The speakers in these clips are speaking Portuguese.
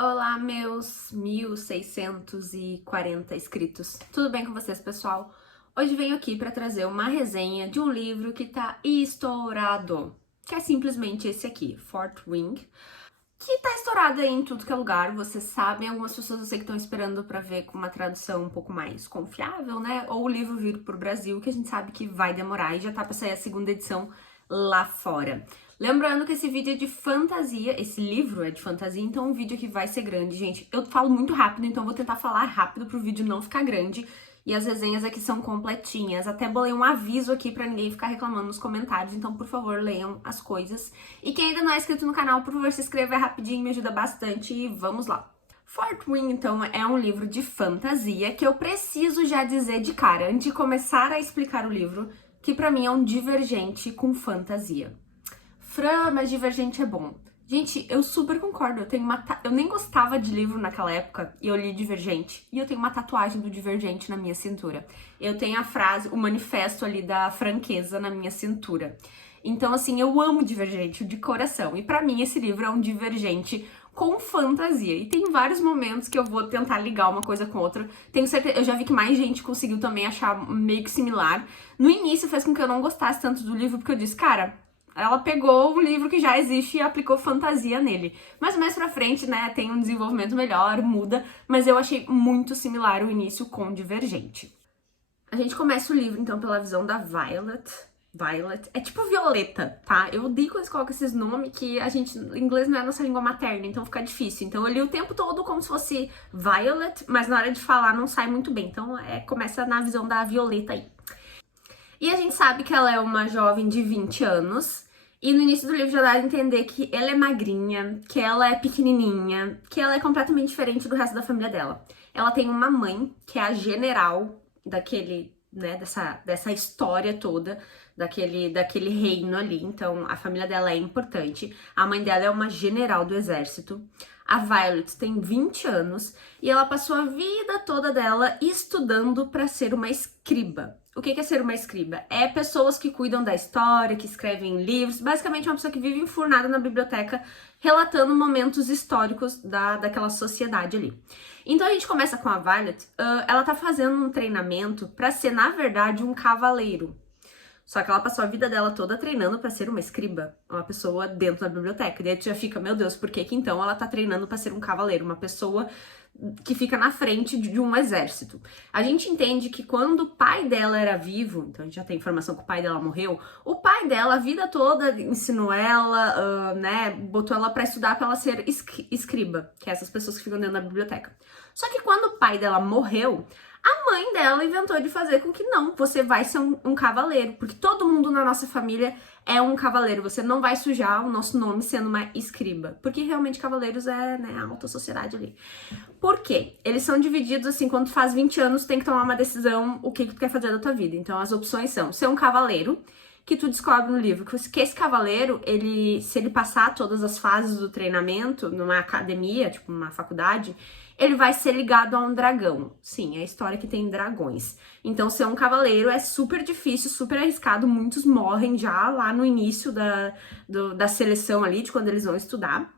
Olá, meus 1640 inscritos. Tudo bem com vocês, pessoal? Hoje venho aqui para trazer uma resenha de um livro que tá estourado, que é simplesmente esse aqui, Fourth Wing, que tá estourado aí em tudo que é lugar, vocês sabem. Algumas pessoas eu sei que estão esperando para ver com uma tradução um pouco mais confiável, né? Ou o livro vir pro Brasil, que a gente sabe que vai demorar e já tá para sair a segunda edição lá fora. Lembrando que esse vídeo é de fantasia, esse livro é de fantasia, então o vídeo aqui vai ser grande, gente. Eu falo muito rápido, então eu vou tentar falar rápido pro vídeo não ficar grande. E as resenhas aqui são completinhas. Até bolei um aviso aqui pra ninguém ficar reclamando nos comentários, então por favor, leiam as coisas. E quem ainda não é inscrito no canal, por favor, se inscreva, é rapidinho, me ajuda bastante e vamos lá. Fourth Wing, então, é um livro de fantasia que eu preciso já dizer de cara, antes de começar a explicar o livro, que pra mim é um divergente com fantasia. Fran, mas Divergente é bom. Gente, eu super concordo. Eu nem gostava de livro naquela época e eu li Divergente. E eu tenho uma tatuagem do Divergente na minha cintura. Eu tenho a frase, o manifesto ali da franqueza na minha cintura. Então, assim, eu amo Divergente de coração. E pra mim esse livro é um Divergente com fantasia. E tem vários momentos que eu vou tentar ligar uma coisa com outra. Tenho certeza, eu já vi que mais gente conseguiu também achar meio que similar. No início fez com que eu não gostasse tanto do livro, porque eu disse, cara, ela pegou um livro que já existe e aplicou fantasia nele. Mas mais pra frente, né, tem um desenvolvimento melhor, muda, mas eu achei muito similar o início com Divergente. A gente começa o livro, então, pela visão da Violet. Violet é tipo Violeta, tá? Eu odeio quando eles colocam esses nomes que a gente, em inglês não é a nossa língua materna, então fica difícil. Então eu li o tempo todo como se fosse Violet, mas na hora de falar não sai muito bem. Então começa na visão da Violeta aí. E a gente sabe que ela é uma jovem de 20 anos, e no início do livro já dá a entender que ela é magrinha, que ela é pequenininha, que ela é completamente diferente do resto da família dela. Ela tem uma mãe, que é a general daquele, né, dessa história toda, daquele reino ali. Então, a família dela é importante. A mãe dela é uma general do exército. A Violet tem 20 anos e ela passou a vida toda dela estudando para ser uma escriba. O que é ser uma escriba? É pessoas que cuidam da história, que escrevem livros, basicamente uma pessoa que vive enfurnada na biblioteca, relatando momentos históricos daquela sociedade ali. Então a gente começa com a Violet, ela tá fazendo um treinamento para ser, na verdade, um cavaleiro. Só que ela passou a vida dela toda treinando pra ser uma escriba, uma pessoa dentro da biblioteca. E aí tu já fica, meu Deus, por que que então ela tá treinando pra ser um cavaleiro, uma pessoa que fica na frente de um exército? A gente entende que quando o pai dela era vivo, então a gente já tem informação que o pai dela morreu, o pai dela a vida toda ensinou ela, né, botou ela pra estudar pra ela ser escriba, que é essas pessoas que ficam dentro da biblioteca. Só que quando o pai dela morreu, a mãe dela inventou de fazer com que não, você vai ser um cavaleiro, porque todo mundo na nossa família é um cavaleiro, você não vai sujar o nosso nome sendo uma escriba, porque realmente cavaleiros é, né, a alta sociedade ali. Por quê? Eles são divididos assim, quando tu faz 20 anos, tem que tomar uma decisão, o que tu quer fazer da tua vida. Então as opções são ser um cavaleiro, que tu descobre no livro que esse cavaleiro, se ele passar todas as fases do treinamento numa academia, tipo numa faculdade, ele vai ser ligado a um dragão. Sim, é a história que tem dragões. Então, ser um cavaleiro é super difícil, super arriscado. Muitos morrem já lá no início da seleção ali, de quando eles vão estudar.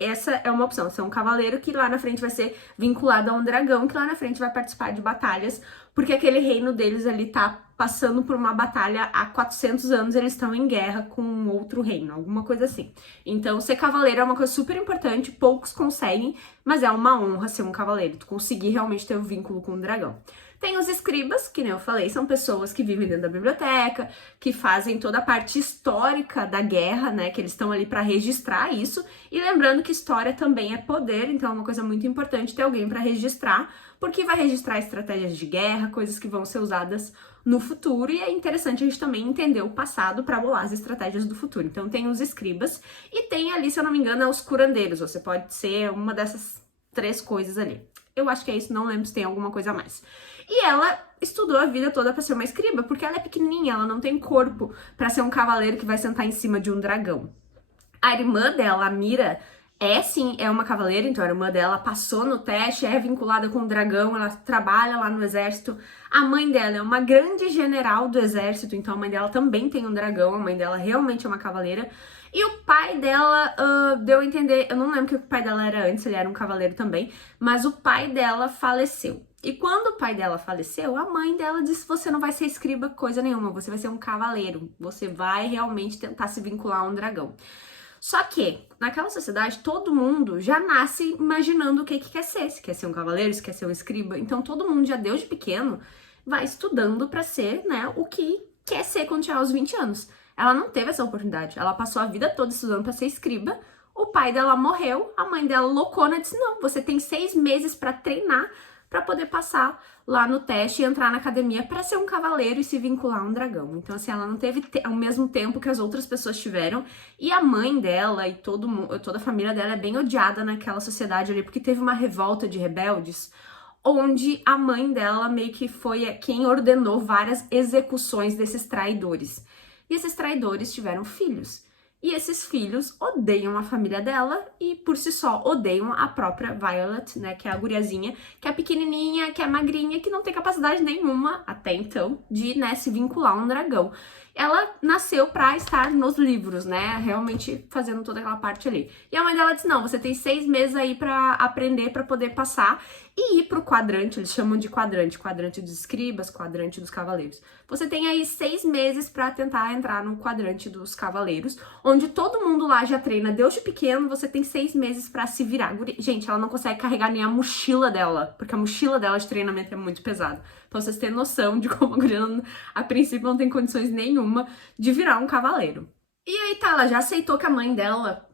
Essa é uma opção, ser um cavaleiro que lá na frente vai ser vinculado a um dragão, que lá na frente vai participar de batalhas, porque aquele reino deles ali tá passando por uma batalha há 400 anos, eles estão em guerra com outro reino, alguma coisa assim. Então, ser cavaleiro é uma coisa super importante, poucos conseguem, mas é uma honra ser um cavaleiro, tu conseguir realmente ter um vínculo com o dragão. Tem os escribas, que nem eu falei, são pessoas que vivem dentro da biblioteca, que fazem toda a parte histórica da guerra, né, que eles estão ali para registrar isso. E lembrando que história também é poder, então é uma coisa muito importante ter alguém para registrar, porque vai registrar estratégias de guerra, coisas que vão ser usadas no futuro, e é interessante a gente também entender o passado para bolar as estratégias do futuro. Então tem os escribas e tem ali, se eu não me engano, os curandeiros. Você pode ser uma dessas 3 coisas ali. Eu acho que é isso, não lembro se tem alguma coisa a mais. E ela estudou a vida toda pra ser uma escriba, porque ela é pequenininha, ela não tem corpo pra ser um cavaleiro que vai sentar em cima de um dragão. A irmã dela, a Mira, é sim, é uma cavaleira, então a irmã dela passou no teste, é vinculada com o dragão, ela trabalha lá no exército. A mãe dela é uma grande general do exército, então a mãe dela também tem um dragão, a mãe dela realmente é uma cavaleira. E o pai dela deu a entender, eu não lembro que o pai dela era antes, ele era um cavaleiro também, mas o pai dela faleceu. E quando o pai dela faleceu, a mãe dela disse: você não vai ser escriba coisa nenhuma, você vai ser um cavaleiro, você vai realmente tentar se vincular a um dragão. Só que, naquela sociedade, todo mundo já nasce imaginando o que quer ser. Se quer ser um cavaleiro, se quer ser um escriba. Então, todo mundo já desde pequeno vai estudando pra ser, né, o que quer ser quando chegar aos 20 anos. Ela não teve essa oportunidade. Ela passou a vida toda estudando pra ser escriba. O pai dela morreu, a mãe dela loucona disse: não, você tem 6 meses pra treinar pra poder passar lá no teste e entrar na academia pra ser um cavaleiro e se vincular a um dragão. Então, assim, ela não teve o mesmo tempo que as outras pessoas tiveram. E a mãe dela e toda a família dela é bem odiada naquela sociedade ali, porque teve uma revolta de rebeldes, onde a mãe dela meio que foi quem ordenou várias execuções desses traidores. E esses traidores tiveram filhos. E esses filhos odeiam a família dela e, por si só, odeiam a própria Violet, né, que é a guriazinha, que é pequenininha, que é magrinha, que não tem capacidade nenhuma, até então, de, né, se vincular a um dragão. Ela nasceu pra estar nos livros, né, realmente fazendo toda aquela parte ali. E a mãe dela disse: não, você tem 6 meses aí pra aprender, pra poder passar e ir pro quadrante, eles chamam de quadrante, quadrante dos escribas, quadrante dos cavaleiros. Você tem aí 6 meses pra tentar entrar no quadrante dos cavaleiros, onde todo mundo lá já treina desde pequeno, você tem 6 meses pra se virar. Gente, ela não consegue carregar nem a mochila dela, porque a mochila dela de treinamento é muito pesada. Pra vocês terem noção de como a guria, a princípio, não tem condições nenhuma de virar um cavaleiro. E aí tá, ela já aceitou que a mãe dela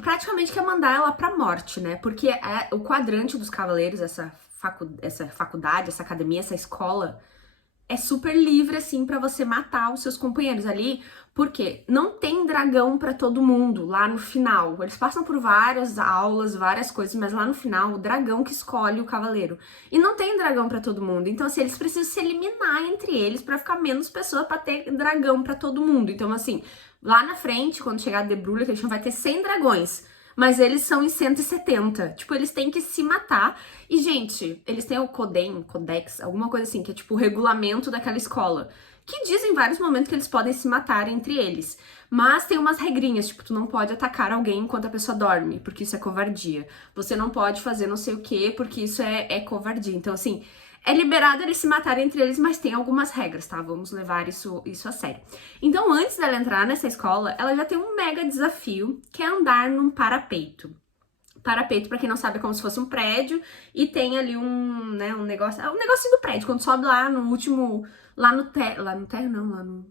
praticamente quer mandar ela pra morte, né? Porque o quadrante dos cavaleiros, essa faculdade, essa academia, essa escola, é super livre, assim, pra você matar os seus companheiros ali, porque não tem dragão pra todo mundo lá no final. Eles passam por várias aulas, várias coisas, mas lá no final, o dragão que escolhe o cavaleiro. E não tem dragão pra todo mundo. Então, assim, eles precisam se eliminar entre eles pra ficar menos pessoas pra ter dragão pra todo mundo. Então, assim, lá na frente, quando chegar a Debrulha, que a gente vai ter 100 dragões. Mas eles são em 170. Tipo, eles têm que se matar. E, gente, eles têm o Codex, alguma coisa assim, que é tipo o regulamento daquela escola. Que diz em vários momentos que eles podem se matar entre eles. Mas tem umas regrinhas, tipo, tu não pode atacar alguém enquanto a pessoa dorme, porque isso é covardia. Você não pode fazer não sei o quê, porque isso é covardia. Então, assim, é liberado eles se matarem entre eles, mas tem algumas regras, tá? Vamos levar isso a sério. Então, antes dela entrar nessa escola, ela já tem um mega desafio, que é andar num parapeito. Parapeito, pra quem não sabe, é como se fosse um prédio e tem ali um negocinho do prédio, quando sobe lá no último,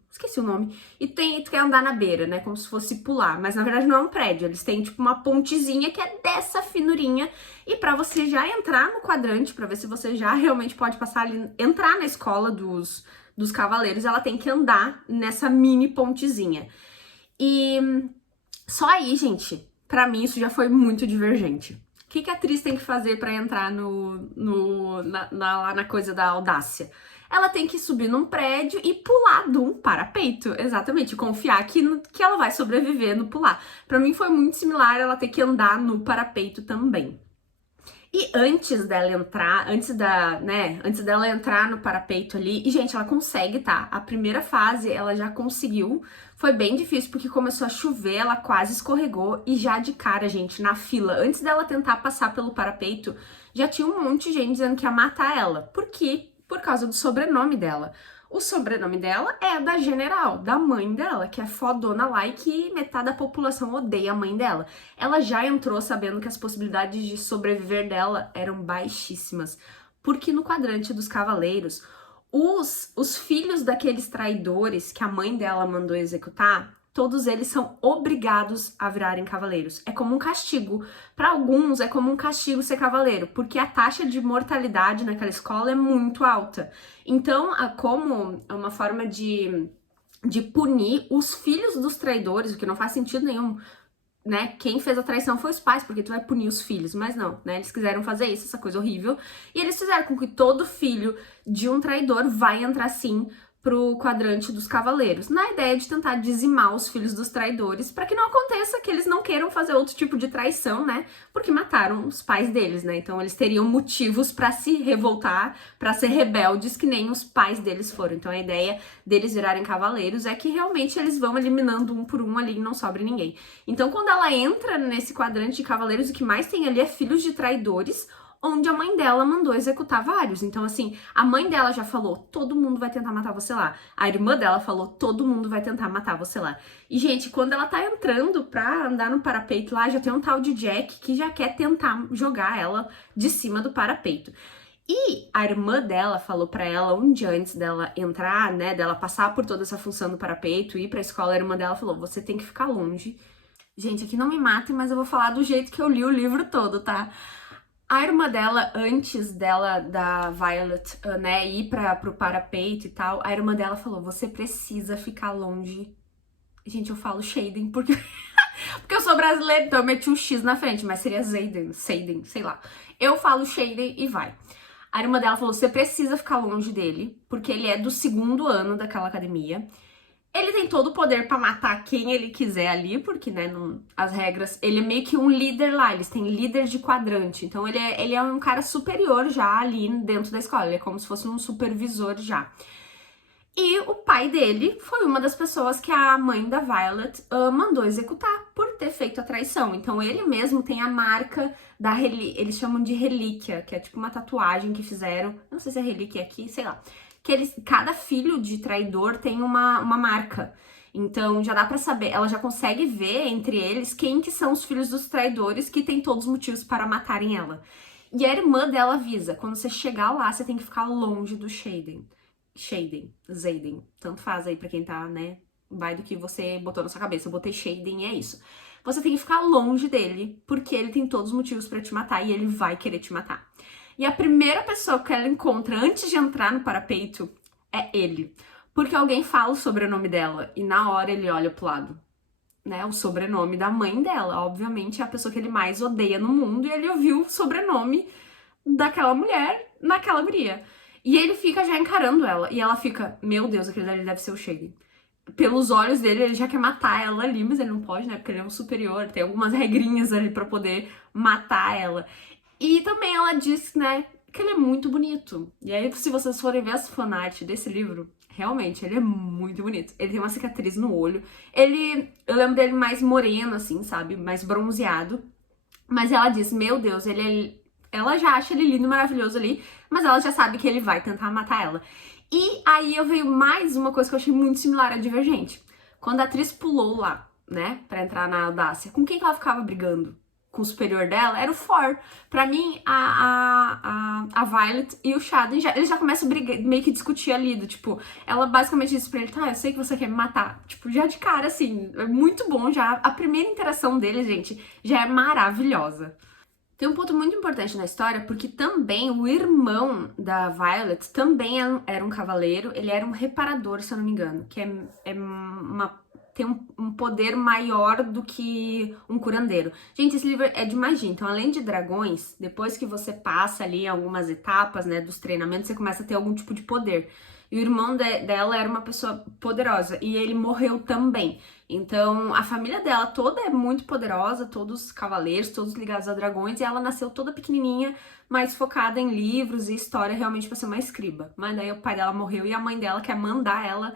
esqueci o nome, e tu quer andar na beira, né, como se fosse pular, mas na verdade não é um prédio, eles têm tipo uma pontezinha que é dessa finurinha, e pra você já entrar no quadrante, pra ver se você já realmente pode passar ali, entrar na escola dos cavaleiros, ela tem que andar nessa mini pontezinha. E só aí, gente, pra mim isso já foi muito divergente. O que a atriz tem que fazer pra entrar lá na coisa da audácia? Ela tem que subir num prédio e pular de um parapeito, exatamente, confiar que ela vai sobreviver no pular. Pra mim foi muito similar ela ter que andar no parapeito também. E antes dela entrar no parapeito ali, e gente, ela consegue, tá? A primeira fase ela já conseguiu. Foi bem difícil porque começou a chover, ela quase escorregou e já de cara, gente, na fila, antes dela tentar passar pelo parapeito, já tinha um monte de gente dizendo que ia matar ela. Por quê? Por causa do sobrenome dela. O sobrenome dela é da general, da mãe dela, que é fodona lá e que metade da população odeia a mãe dela. Ela já entrou sabendo que as possibilidades de sobreviver dela eram baixíssimas, porque no quadrante dos cavaleiros, os filhos daqueles traidores que a mãe dela mandou executar, todos eles são obrigados a virarem cavaleiros. É como um castigo. Para alguns, é como um castigo ser cavaleiro, porque a taxa de mortalidade naquela escola é muito alta. Então, como uma forma de punir os filhos dos traidores, o que não faz sentido nenhum, né? Quem fez a traição foi os pais, porque tu vai punir os filhos, mas não, né? Eles quiseram fazer isso, essa coisa horrível, e eles fizeram com que todo filho de um traidor vai entrar sim pro quadrante dos cavaleiros, na ideia de tentar dizimar os filhos dos traidores, para que não aconteça que eles não queiram fazer outro tipo de traição, né? Porque mataram os pais deles, né? Então eles teriam motivos para se revoltar, para ser rebeldes, que nem os pais deles foram. Então a ideia deles virarem cavaleiros é que realmente eles vão eliminando um por um ali e não sobra ninguém. Então quando ela entra nesse quadrante de cavaleiros, o que mais tem ali é filhos de traidores, onde a mãe dela mandou executar vários. Então, assim, a mãe dela já falou, todo mundo vai tentar matar você lá. A irmã dela falou, todo mundo vai tentar matar você lá. E, gente, quando ela tá entrando pra andar no parapeito lá, já tem um tal de Jack que já quer tentar jogar ela de cima do parapeito. E a irmã dela falou pra ela, um dia antes dela entrar, né, dela passar por toda essa função do parapeito, ir pra escola, a irmã dela falou, você tem que ficar longe. Gente, aqui não me matem, mas eu vou falar do jeito que eu li o livro todo, tá? A irmã dela, antes dela, da Violet, né, ir pro parapeito e tal, a irmã dela falou, você precisa ficar longe. Gente, eu falo Shaden porque, porque eu sou brasileira, então eu meti um X na frente, mas seria Zayden, sei lá. Eu falo Shaden e vai. A irmã dela falou, você precisa ficar longe dele, porque ele é do 2º ano daquela academia. Ele tem todo o poder pra matar quem ele quiser ali, porque, né, as regras... Ele é meio que um líder lá, eles têm líder de quadrante. Então, ele é um cara superior já ali dentro da escola. Ele é como se fosse um supervisor já. E o pai dele foi uma das pessoas que a mãe da Violet mandou executar por ter feito a traição. Então, ele mesmo tem a marca da relíquia. Eles chamam de relíquia, que é tipo uma tatuagem que fizeram. Não sei se é relíquia aqui, sei lá. Que cada filho de traidor tem uma marca. Então já dá pra saber, ela já consegue ver entre eles quem que são os filhos dos traidores que tem todos os motivos para matarem ela. E a irmã dela avisa, quando você chegar lá, você tem que ficar longe do Zayden, tanto faz aí pra quem tá, né, vai do que você botou na sua cabeça. Eu botei Shaden e é isso. Você tem que ficar longe dele, porque ele tem todos os motivos pra te matar e ele vai querer te matar. E a primeira pessoa que ela encontra antes de entrar no parapeito é ele. Porque alguém fala o sobrenome dela e na hora ele olha pro lado. Né, o sobrenome da mãe dela, obviamente é a pessoa que ele mais odeia no mundo e ele ouviu o sobrenome daquela mulher naquela guria. E ele fica já encarando ela e ela fica, meu Deus, aquele dali deve ser o Shaden. Pelos olhos dele, ele já quer matar ela ali, mas ele não pode, né, porque ele é um superior, tem algumas regrinhas ali pra poder matar ela. E também ela diz, né, que ele é muito bonito. E aí, se vocês forem ver as fanart desse livro, realmente, ele é muito bonito. Ele tem uma cicatriz no olho. Eu lembro dele mais moreno, assim, sabe? Mais bronzeado. Mas ela diz, meu Deus, ela já acha ele lindo e maravilhoso ali, mas ela já sabe que ele vai tentar matar ela. E aí eu veio mais uma coisa que eu achei muito similar a Divergente. Quando a atriz pulou lá, né, pra entrar na Audácia, com quem que ela ficava brigando? Com o superior dela, era o For. Pra mim, a Violet e o Shaden, eles já começam a brigar, meio que discutir ali, do tipo, ela basicamente disse pra ele, tá, eu sei que você quer me matar. Tipo, já de cara, assim, é muito bom já. A primeira interação deles, gente, já é maravilhosa. Tem um ponto muito importante na história, porque também o irmão da Violet também era um cavaleiro, ele era um reparador, se eu não me engano, que tem um poder maior do que um curandeiro. Gente, esse livro é de magia, então além de dragões, depois que você passa ali algumas etapas, né, dos treinamentos, você começa a ter algum tipo de poder. E o irmão dela era uma pessoa poderosa, e ele morreu também. Então, a família dela toda é muito poderosa, todos cavaleiros, todos ligados a dragões, e ela nasceu toda pequenininha, mas focada em livros e história, realmente pra ser uma escriba. Mas daí o pai dela morreu e a mãe dela quer mandar ela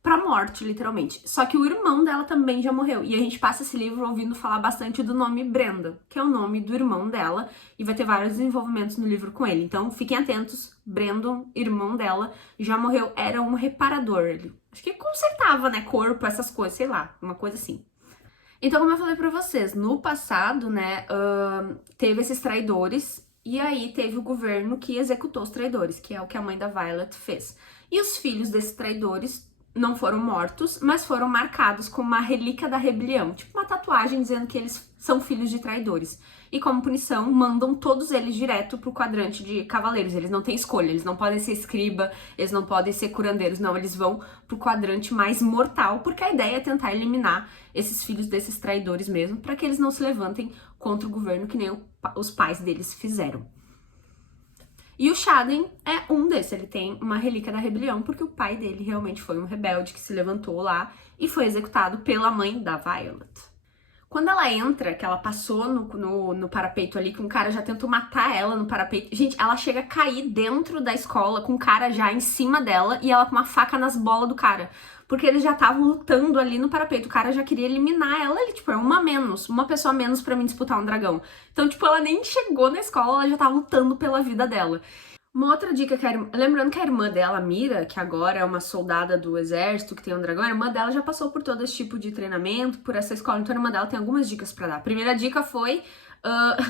pra morte, literalmente. Só que o irmão dela também já morreu. E a gente passa esse livro ouvindo falar bastante do nome Brenda, que é o nome do irmão dela, e vai ter vários desenvolvimentos no livro com ele. Então, fiquem atentos, Brandon, irmão dela, já morreu, era um reparador. Ele, acho que consertava, né, corpo, essas coisas, sei lá, uma coisa assim. Então, como eu falei pra vocês, no passado, né, teve esses traidores, e aí teve o governo que executou os traidores, que é o que a mãe da Violet fez. E os filhos desses traidores não foram mortos, mas foram marcados com uma relíquia da rebelião, tipo uma tatuagem dizendo que eles são filhos de traidores. E como punição, mandam todos eles direto pro quadrante de cavaleiros. Eles não têm escolha, eles não podem ser escriba, eles não podem ser curandeiros, não, eles vão pro quadrante mais mortal, porque a ideia é tentar eliminar esses filhos desses traidores mesmo, para que eles não se levantem contra o governo que nem os pais deles fizeram. E o Xaden é um desses, ele tem uma relíquia da rebelião, porque o pai dele realmente foi um rebelde que se levantou lá e foi executado pela mãe da Violet. Quando ela entra, que ela passou no parapeito ali, que um cara já tentou matar ela no parapeito. Gente, ela chega a cair dentro da escola com o cara já em cima dela e ela com uma faca nas bolas do cara. Porque eles já estavam lutando ali no parapeito. O cara já queria eliminar ela ali, tipo, é uma pessoa menos pra mim disputar um dragão. Então, tipo, ela nem chegou na escola, ela já tava lutando pela vida dela. Uma outra dica que lembrando que a irmã dela, Mira, que agora é uma soldada do exército, que tem um dragão, a irmã dela já passou por todo esse tipo de treinamento, por essa escola, então a irmã dela tem algumas dicas pra dar. A primeira dica foi,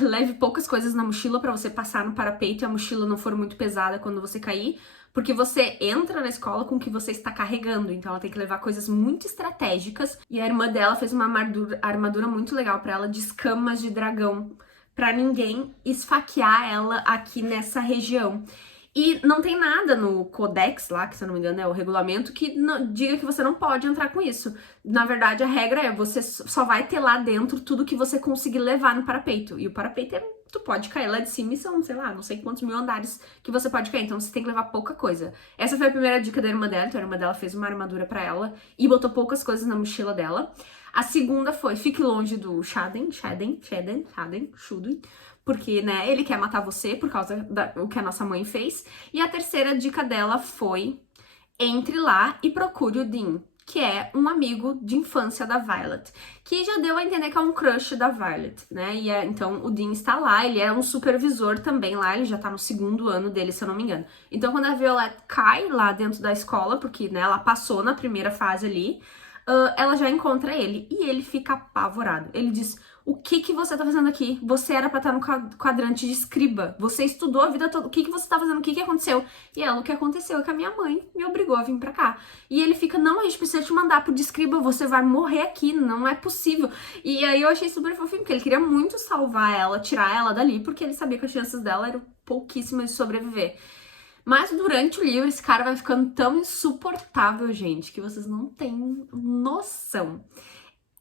leve poucas coisas na mochila pra você passar no parapeito e a mochila não for muito pesada quando você cair, porque você entra na escola com o que você está carregando, então ela tem que levar coisas muito estratégicas, e a irmã dela fez uma armadura muito legal pra ela de escamas de dragão, pra ninguém esfaquear ela aqui nessa região. E não tem nada no codex lá, que se eu não me engano é o regulamento, que diga que você não pode entrar com isso. Na verdade, a regra é, você só vai ter lá dentro tudo que você conseguir levar no parapeito. E o parapeito tu pode cair lá de cima e são, sei lá, não sei quantos mil andares que você pode cair. Então você tem que levar pouca coisa. Essa foi a primeira dica da irmã dela. Então a irmã dela fez uma armadura pra ela e botou poucas coisas na mochila dela. A segunda foi, fique longe do Xaden, porque, né, ele quer matar você por causa do que a nossa mãe fez. E a terceira dica dela foi, entre lá e procure o Dean, que é um amigo de infância da Violet, que já deu a entender que é um crush da Violet, né, e então o Dean está lá, ele é um supervisor também lá, ele já tá no segundo ano dele, se eu não me engano. Então quando a Violet cai lá dentro da escola, porque, né, ela passou na primeira fase ali, ela já encontra ele e ele fica apavorado. Ele diz, o que você tá fazendo aqui? Você era pra estar no quadrante de escriba. Você estudou a vida toda. O que você tá fazendo? O que aconteceu? E ela, o que aconteceu é que a minha mãe me obrigou a vir pra cá. E ele fica, não, a gente precisa te mandar pro de escriba. Você vai morrer aqui. Não é possível. E aí eu achei super fofinho, porque ele queria muito salvar ela, tirar ela dali, porque ele sabia que as chances dela eram pouquíssimas de sobreviver. Mas durante o livro, esse cara vai ficando tão insuportável, gente, que vocês não têm noção.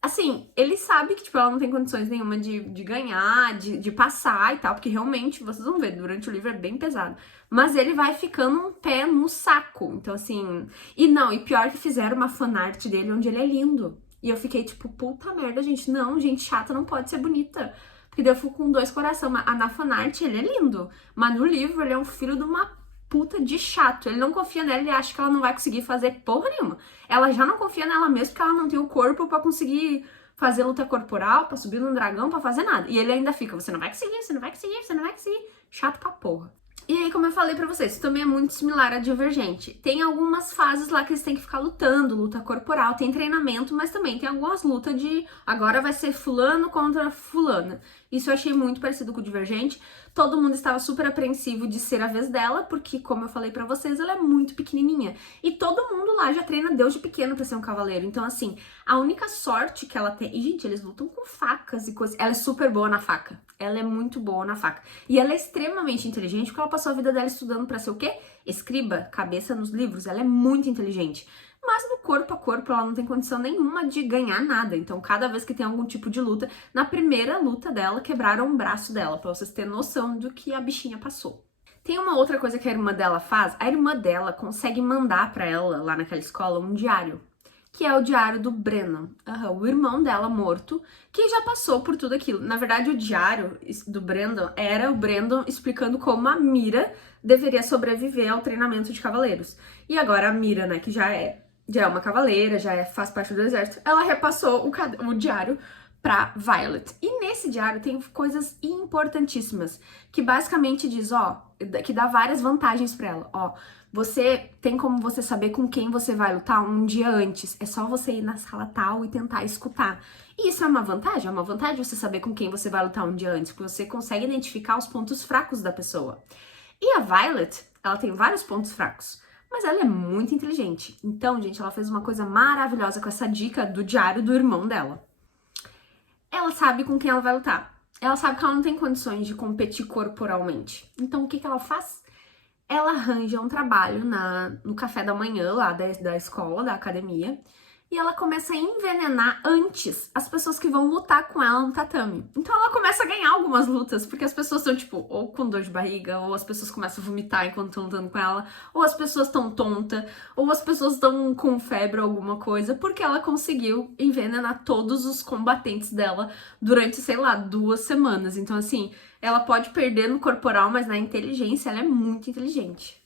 Assim, ele sabe que, tipo, ela não tem condições nenhuma de ganhar, de passar e tal, porque realmente, vocês vão ver, durante o livro é bem pesado. Mas ele vai ficando um pé no saco. Então, assim... E pior que fizeram uma fanart dele onde ele é lindo. E eu fiquei, tipo, puta merda, gente. Não, gente chata não pode ser bonita. Porque daí eu fico com dois corações. Na fanart ele é lindo. Mas no livro ele é um filho de uma puta de chato. Ele não confia nela, ele acha que ela não vai conseguir fazer porra nenhuma. Ela já não confia nela mesmo porque ela não tem o corpo pra conseguir fazer luta corporal, pra subir num dragão, pra fazer nada. E ele ainda fica, você não vai conseguir, você não vai conseguir, você não vai conseguir. Chato pra porra. E aí, como eu falei pra vocês, isso também é muito similar a Divergente. Tem algumas fases lá que eles têm que ficar lutando, luta corporal, tem treinamento, mas também tem algumas lutas de agora vai ser fulano contra fulana. Isso eu achei muito parecido com o Divergente. Todo mundo estava super apreensivo de ser a vez dela, porque, como eu falei pra vocês, ela é muito pequenininha. E todo mundo lá já treina desde pequeno pra ser um cavaleiro. Então, assim, a única sorte que ela tem... E, gente, eles lutam com facas e coisas. Ela é super boa na faca. Ela é muito boa na faca. E ela é extremamente inteligente, porque ela passou a vida dela estudando pra ser o quê? Escriba, cabeça nos livros. Ela é muito inteligente. Mas no corpo a corpo ela não tem condição nenhuma de ganhar nada. Então, cada vez que tem algum tipo de luta, na primeira luta dela, quebraram um braço dela, pra vocês terem noção do que a bichinha passou. Tem uma outra coisa que a irmã dela faz. A irmã dela consegue mandar pra ela, lá naquela escola, um diário. Que é o diário do Brennan, o irmão dela morto, que já passou por tudo aquilo. Na verdade, o diário do Brandon era o Brandon explicando como a Mira deveria sobreviver ao treinamento de cavaleiros. E agora a Mira, né, que já é uma cavaleira, faz parte do exército, ela repassou o diário pra Violet. E nesse diário tem coisas importantíssimas, que basicamente diz, que dá várias vantagens pra ela, você tem como você saber com quem você vai lutar um dia antes. É só você ir na sala tal e tentar escutar. E isso é uma vantagem você saber com quem você vai lutar um dia antes, porque você consegue identificar os pontos fracos da pessoa. E a Violet, ela tem vários pontos fracos, mas ela é muito inteligente. Então, gente, ela fez uma coisa maravilhosa com essa dica do diário do irmão dela. Ela sabe com quem ela vai lutar. Ela sabe que ela não tem condições de competir corporalmente. Então, o que ela faz? Ela arranja um trabalho no café da manhã lá da escola, da academia, e ela começa a envenenar antes as pessoas que vão lutar com ela no tatame. Então ela começa a ganhar algumas lutas, porque as pessoas estão, tipo, ou com dor de barriga, ou as pessoas começam a vomitar enquanto estão lutando com ela, ou as pessoas estão tontas, ou as pessoas estão com febre ou alguma coisa, porque ela conseguiu envenenar todos os combatentes dela durante, sei lá, 2 semanas. Então, assim, ela pode perder no corporal, mas na inteligência ela é muito inteligente.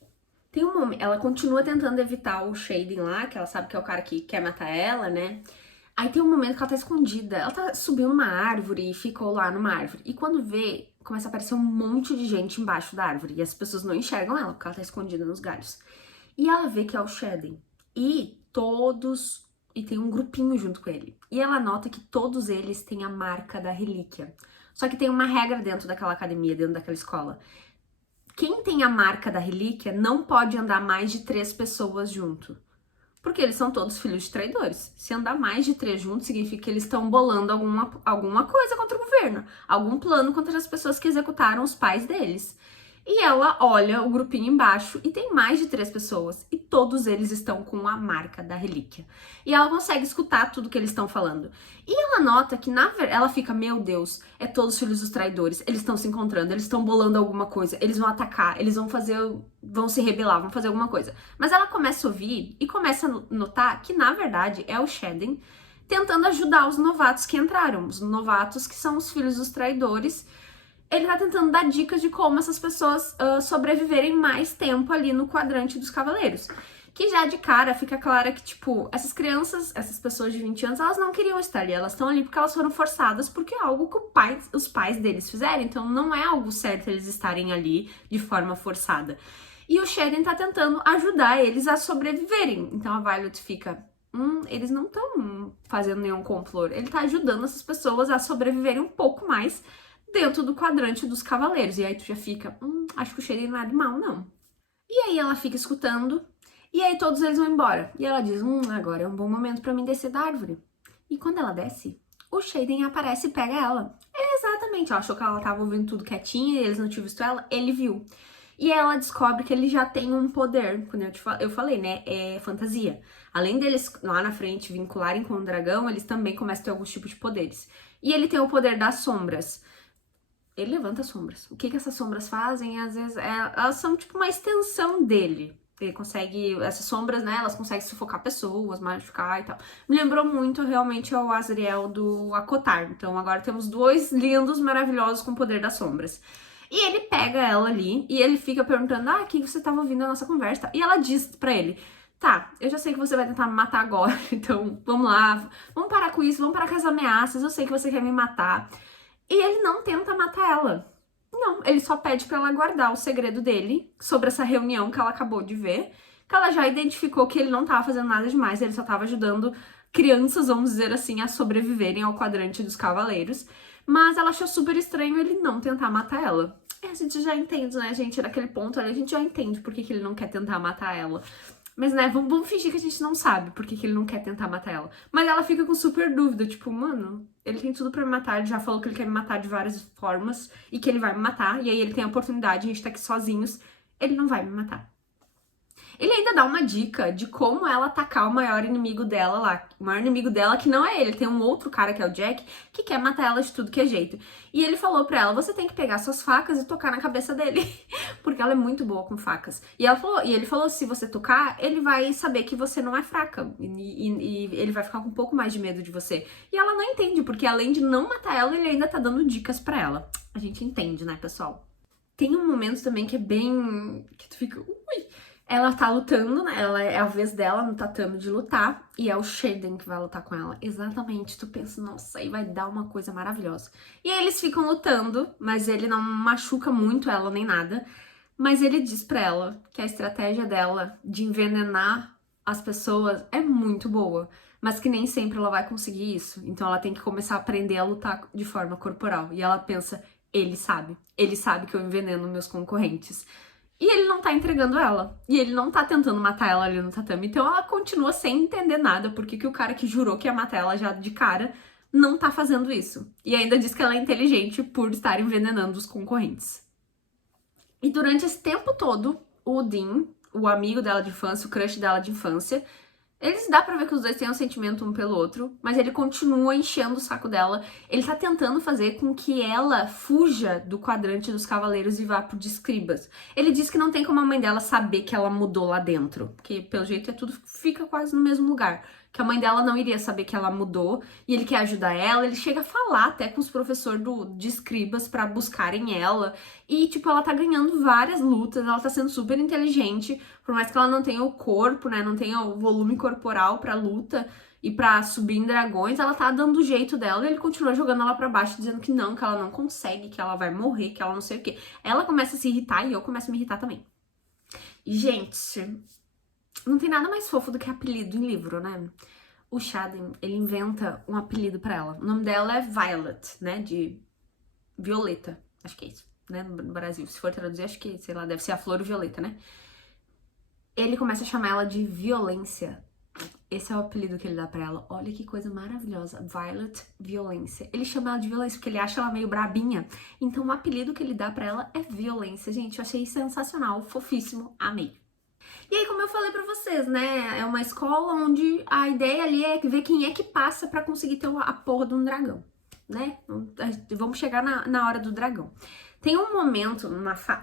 Tem um momento, ela continua tentando evitar o Shaden lá, que ela sabe que é o cara que quer matar ela, né? Aí tem um momento que ela tá escondida, ela tá subindo numa árvore e ficou lá numa árvore. E quando vê, começa a aparecer um monte de gente embaixo da árvore. E as pessoas não enxergam ela, porque ela tá escondida nos galhos. E ela vê que é o Shaden. E tem um grupinho junto com ele. E ela nota que todos eles têm a marca da relíquia. Só que tem uma regra dentro daquela academia, dentro daquela escola. Quem tem a marca da relíquia não pode andar mais de 3 pessoas junto. Porque eles são todos filhos de traidores. Se andar mais de 3 juntos, significa que eles estão bolando alguma coisa contra o governo. Algum plano contra as pessoas que executaram os pais deles. E ela olha o grupinho embaixo e tem mais de 3 pessoas. E todos eles estão com a marca da relíquia. E ela consegue escutar tudo que eles estão falando. E ela nota que, ela fica, meu Deus, é todos os filhos dos traidores. Eles estão se encontrando, eles estão bolando alguma coisa. Eles vão atacar, eles vão se rebelar, vão fazer alguma coisa. Mas ela começa a ouvir e começa a notar que, na verdade, é o Shaden tentando ajudar os novatos que entraram. Os novatos que são os filhos dos traidores. Ele tá tentando dar dicas de como essas pessoas sobreviverem mais tempo ali no quadrante dos cavaleiros. Que já de cara fica claro que, tipo, essas crianças, essas pessoas de 20 anos, elas não queriam estar ali. Elas estão ali porque elas foram forçadas, porque é algo que os pais deles fizeram. Então não é algo certo eles estarem ali de forma forçada. E o Shaden tá tentando ajudar eles a sobreviverem. Então a Violet fica, eles não estão fazendo nenhum complô. Ele tá ajudando essas pessoas a sobreviverem um pouco mais dentro do quadrante dos cavaleiros. E aí tu já fica, acho que o Shaden não é do mal, não. E aí ela fica escutando, e aí todos eles vão embora. E ela diz, agora é um bom momento pra mim descer da árvore. E quando ela desce, o Shaden aparece e pega ela. Exatamente, ela achou que ela tava ouvindo tudo quietinha, e eles não tinham visto ela, ele viu. E ela descobre que ele já tem um poder, quando eu falei, né, é fantasia. Além deles lá na frente vincularem com o dragão, eles também começam a ter alguns tipos de poderes. E ele tem o poder das sombras. Ele levanta sombras. O que essas sombras fazem? Às vezes, elas são tipo uma extensão dele. Ele consegue, essas sombras, né, elas conseguem sufocar pessoas, machucar e tal. Me lembrou muito, realmente, ao Azriel do Akotar. Então, agora temos 2 lindos, maravilhosos com o poder das sombras. E ele pega ela ali, e ele fica perguntando, o que você tava ouvindo a nossa conversa? E ela diz pra ele, tá, eu já sei que você vai tentar me matar agora, então, vamos lá, vamos parar com isso, vamos parar com as ameaças, eu sei que você quer me matar. E ele não tenta matar ela. Não, ele só pede pra ela guardar o segredo dele sobre essa reunião que ela acabou de ver, que ela já identificou que ele não tava fazendo nada demais, ele só tava ajudando crianças, vamos dizer assim, a sobreviverem ao quadrante dos cavaleiros. Mas ela achou super estranho ele não tentar matar ela. A gente já entende, né, gente? Naquele ponto ali, a gente já entende por que ele não quer tentar matar ela. Mas, né, vamos fingir que a gente não sabe por que ele não quer tentar matar ela. Mas ela fica com super dúvida, tipo, mano, ele tem tudo pra me matar, ele já falou que ele quer me matar de várias formas e que ele vai me matar, e aí ele tem a oportunidade, a gente tá aqui sozinhos, ele não vai me matar. Ele ainda dá uma dica de como ela atacar o maior inimigo dela lá. O maior inimigo dela que não é ele, tem um outro cara que é o Jack, que quer matar ela de tudo que é jeito. E ele falou pra ela, você tem que pegar suas facas e tocar na cabeça dele, porque ela é muito boa com facas. E ele falou, se você tocar, ele vai saber que você não é fraca, e ele vai ficar com um pouco mais de medo de você. E ela não entende, porque além de não matar ela, ele ainda tá dando dicas pra ela. A gente entende, né, pessoal? Tem um momento também que é bem... que tu fica... Ela tá lutando, né? Ela é a vez dela no tatame de lutar. E é o Shaden que vai lutar com ela. Exatamente. Tu pensa, nossa, aí vai dar uma coisa maravilhosa. E aí eles ficam lutando, mas ele não machuca muito ela nem nada. Mas ele diz pra ela que a estratégia dela de envenenar as pessoas é muito boa. Mas que nem sempre ela vai conseguir isso. Então ela tem que começar a aprender a lutar de forma corporal. E ela pensa, ele sabe. Ele sabe que eu enveneno meus concorrentes. E ele não tá entregando ela. E ele não tá tentando matar ela ali no tatame. Então ela continua sem entender nada. Porque que o cara que jurou que ia matar ela já de cara não tá fazendo isso. E ainda diz que ela é inteligente por estar envenenando os concorrentes. E durante esse tempo todo, o Dean, o amigo dela de infância, o crush dela de infância, Eles dá pra ver que os dois têm um sentimento um pelo outro, mas ele continua enchendo o saco dela. Ele tá tentando fazer com que ela fuja do quadrante dos cavaleiros e vá pro de escribas. Ele diz que não tem como a mãe dela saber que ela mudou lá dentro, porque pelo jeito é tudo fica quase no mesmo lugar. Que a mãe dela não iria saber que ela mudou, e ele quer ajudar ela, ele chega a falar até com os professores de escribas pra buscarem ela, e tipo, ela tá ganhando várias lutas, ela tá sendo super inteligente, por mais que ela não tenha o corpo, né, não tenha o volume corporal pra luta e pra subir em dragões, ela tá dando o jeito dela, e ele continua jogando ela pra baixo, dizendo que ela não consegue, que ela vai morrer, que ela não sei o quê. Ela começa a se irritar e eu começo a me irritar também. E, gente, não tem nada mais fofo do que apelido em livro, né? O Shaden, ele inventa um apelido pra ela. O nome dela é Violet, né? De violeta. Acho que é isso, né? No Brasil. Se for traduzir, acho que, sei lá, deve ser a flor violeta, né? Ele começa a chamar ela de Violência. Esse é o apelido que ele dá pra ela. Olha que coisa maravilhosa. Violet Violência. Ele chama ela de Violência porque ele acha ela meio brabinha. Então o apelido que ele dá pra ela é Violência. Gente, eu achei sensacional, fofíssimo, amei. E aí, como eu falei pra vocês, né, é uma escola onde a ideia ali é ver quem é que passa pra conseguir ter a porra de um dragão, né? Vamos chegar na hora do dragão. Tem um momento,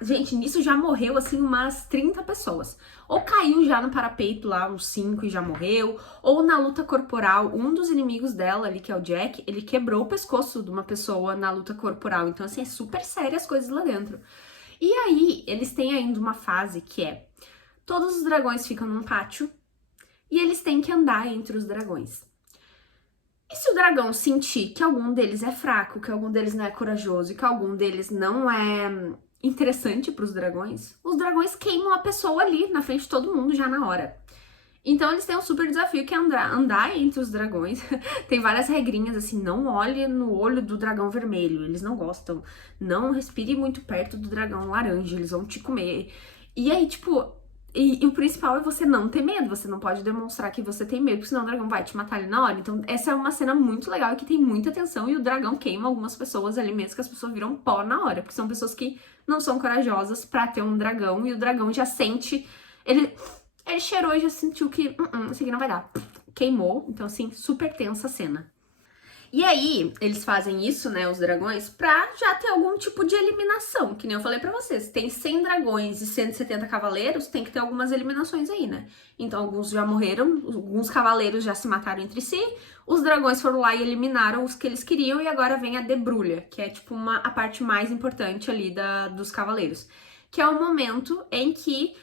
gente, nisso já morreu, assim, umas 30 pessoas. Ou caiu já no parapeito lá, uns 5 e já morreu, ou na luta corporal, um dos inimigos dela ali, que é o Jack, ele quebrou o pescoço de uma pessoa na luta corporal. Então, assim, é super sério as coisas lá dentro. E aí, eles têm ainda uma fase que é: todos os dragões ficam num pátio e eles têm que andar entre os dragões. E se o dragão sentir que algum deles é fraco, que algum deles não é corajoso e que algum deles não é interessante para os dragões queimam a pessoa ali na frente de todo mundo já na hora. Então eles têm um super desafio que é andar entre os dragões. Tem várias regrinhas assim: não olhe no olho do dragão vermelho, eles não gostam. Não respire muito perto do dragão laranja, eles vão te comer. E aí, tipo, e o principal é você não ter medo, você não pode demonstrar que você tem medo, porque senão o dragão vai te matar ali na hora. Então essa é uma cena muito legal e que tem muita tensão, e o dragão queima algumas pessoas ali mesmo, que as pessoas viram pó na hora, porque são pessoas que não são corajosas pra ter um dragão, e o dragão já sente, ele cheirou e já sentiu que isso aqui não vai dar. Queimou, então assim, super tensa a cena. E aí, eles fazem isso, né, os dragões, pra já ter algum tipo de eliminação, que nem eu falei pra vocês. Tem 100 dragões e 170 cavaleiros, tem que ter algumas eliminações aí, né? Então, alguns já morreram, alguns cavaleiros já se mataram entre si, os dragões foram lá e eliminaram os que eles queriam, e agora vem a debrulha, que é tipo a parte mais importante ali dos cavaleiros. Que é o momento em que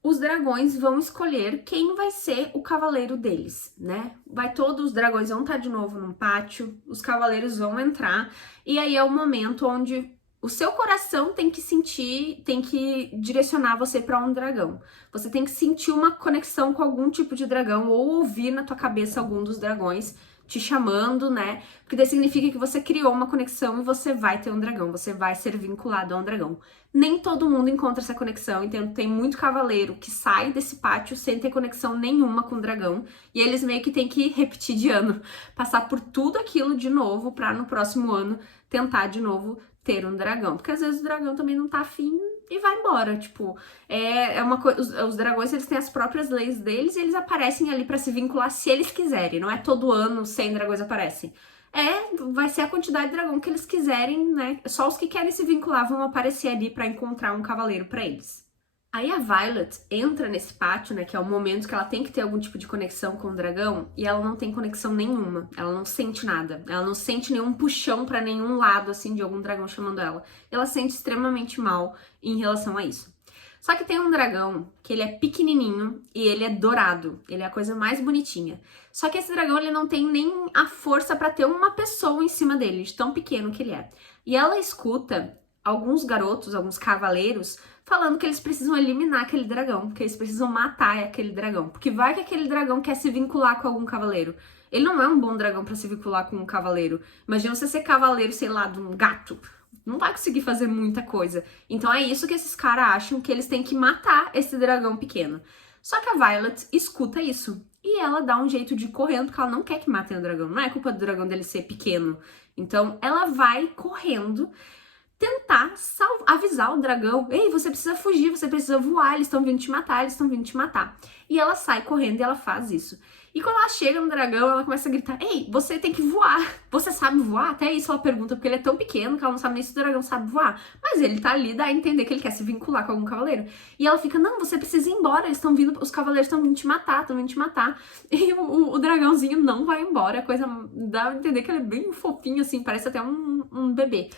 os dragões vão escolher quem vai ser o cavaleiro deles, né? Todos os dragões vão estar de novo num pátio, os cavaleiros vão entrar, e aí é o momento onde o seu coração tem que sentir, tem que direcionar você para um dragão. Você tem que sentir uma conexão com algum tipo de dragão, ou ouvir na tua cabeça algum dos dragões te chamando, né? Porque daí significa que você criou uma conexão e você vai ter um dragão, você vai ser vinculado a um dragão. Nem todo mundo encontra essa conexão, então tem muito cavaleiro que sai desse pátio sem ter conexão nenhuma com o dragão, e eles meio que tem que repetir de ano, passar por tudo aquilo de novo pra no próximo ano tentar de novo ter um dragão, porque às vezes o dragão também não tá afim e vai embora, tipo, é uma coisa, os dragões, eles têm as próprias leis deles e eles aparecem ali pra se vincular se eles quiserem, não é todo ano 100 dragões aparecem. Vai ser a quantidade de dragão que eles quiserem, né? Só os que querem se vincular vão aparecer ali pra encontrar um cavaleiro pra eles. Aí a Violet entra nesse pátio, né, que é o momento que ela tem que ter algum tipo de conexão com o dragão, e ela não tem conexão nenhuma, ela não sente nada, ela não sente nenhum puxão pra nenhum lado, assim, de algum dragão chamando ela. Ela sente extremamente mal em relação a isso. Só que tem um dragão que ele é pequenininho e ele é dourado, ele é a coisa mais bonitinha. Só que esse dragão, ele não tem nem a força pra ter uma pessoa em cima dele, de tão pequeno que ele é. E ela escuta alguns garotos, alguns cavaleiros, falando que eles precisam eliminar aquele dragão, que eles precisam matar aquele dragão. Porque vai que aquele dragão quer se vincular com algum cavaleiro. Ele não é um bom dragão pra se vincular com um cavaleiro. Imagina você ser cavaleiro, sei lá, de um gato. Não vai conseguir fazer muita coisa. Então é isso que esses caras acham, que eles têm que matar esse dragão pequeno. Só que a Violet escuta isso. E ela dá um jeito de ir correndo, porque ela não quer que matem o dragão. Não é culpa do dragão dele ser pequeno. Então ela vai correndo, tentar avisar o dragão: ei, você precisa fugir, você precisa voar, eles estão vindo te matar, eles estão vindo te matar. E ela sai correndo e ela faz isso. E quando ela chega no dragão, ela começa a gritar: ei, você tem que voar, você sabe voar? Até isso ela pergunta, porque ele é tão pequeno que ela não sabe nem se o dragão sabe voar. Mas ele tá ali, dá a entender que ele quer se vincular com algum cavaleiro. E ela fica: não, você precisa ir embora, eles estão vindo, os cavaleiros estão vindo te matar, estão vindo te matar. E o dragãozinho não vai embora, a coisa dá a entender que ele é bem fofinho, assim, parece até um bebê.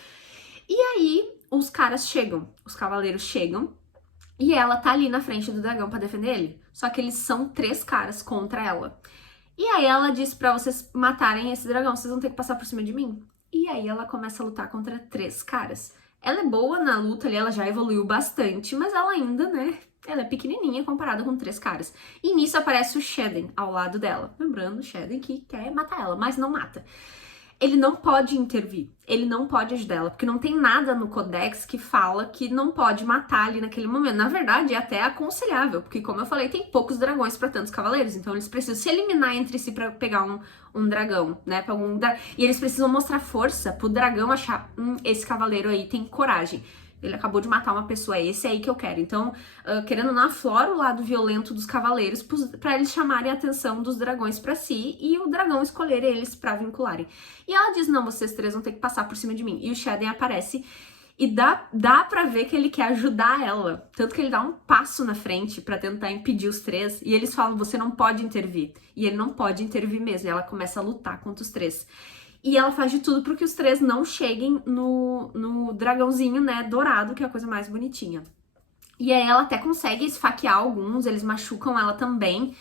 E aí, os caras chegam, os cavaleiros chegam, e ela tá ali na frente do dragão pra defender ele. Só que eles são 3 caras contra ela. E aí ela diz pra vocês matarem esse dragão, vocês vão ter que passar por cima de mim. E aí ela começa a lutar contra 3 caras. Ela é boa na luta ali, ela já evoluiu bastante, mas ela ainda, né, ela é pequenininha comparada com 3 caras. E nisso aparece o Sheden ao lado dela. Lembrando, o Sheden que quer matar ela, mas não mata. Ele não pode intervir, ele não pode ajudar ela, porque não tem nada no Codex que fala que não pode matar ali naquele momento. Na verdade, é até aconselhável, porque como eu falei, tem poucos dragões para tantos cavaleiros, então eles precisam se eliminar entre si para pegar um dragão, né? E eles precisam mostrar força pro dragão achar, esse cavaleiro aí tem coragem. Ele acabou de matar uma pessoa, é esse aí que eu quero. Então, querendo ou não, aflora o lado violento dos cavaleiros pra eles chamarem a atenção dos dragões pra si e o dragão escolher eles pra vincularem. E ela diz: não, vocês 3 vão ter que passar por cima de mim. E o Sheden aparece e dá pra ver que ele quer ajudar ela. Tanto que ele dá um passo na frente pra tentar impedir os 3. E eles falam: você não pode intervir. E ele não pode intervir mesmo. E ela começa a lutar contra os 3. E ela faz de tudo para que os 3 não cheguem no dragãozinho, né, dourado, que é a coisa mais bonitinha. E aí ela até consegue esfaquear alguns, eles machucam ela também.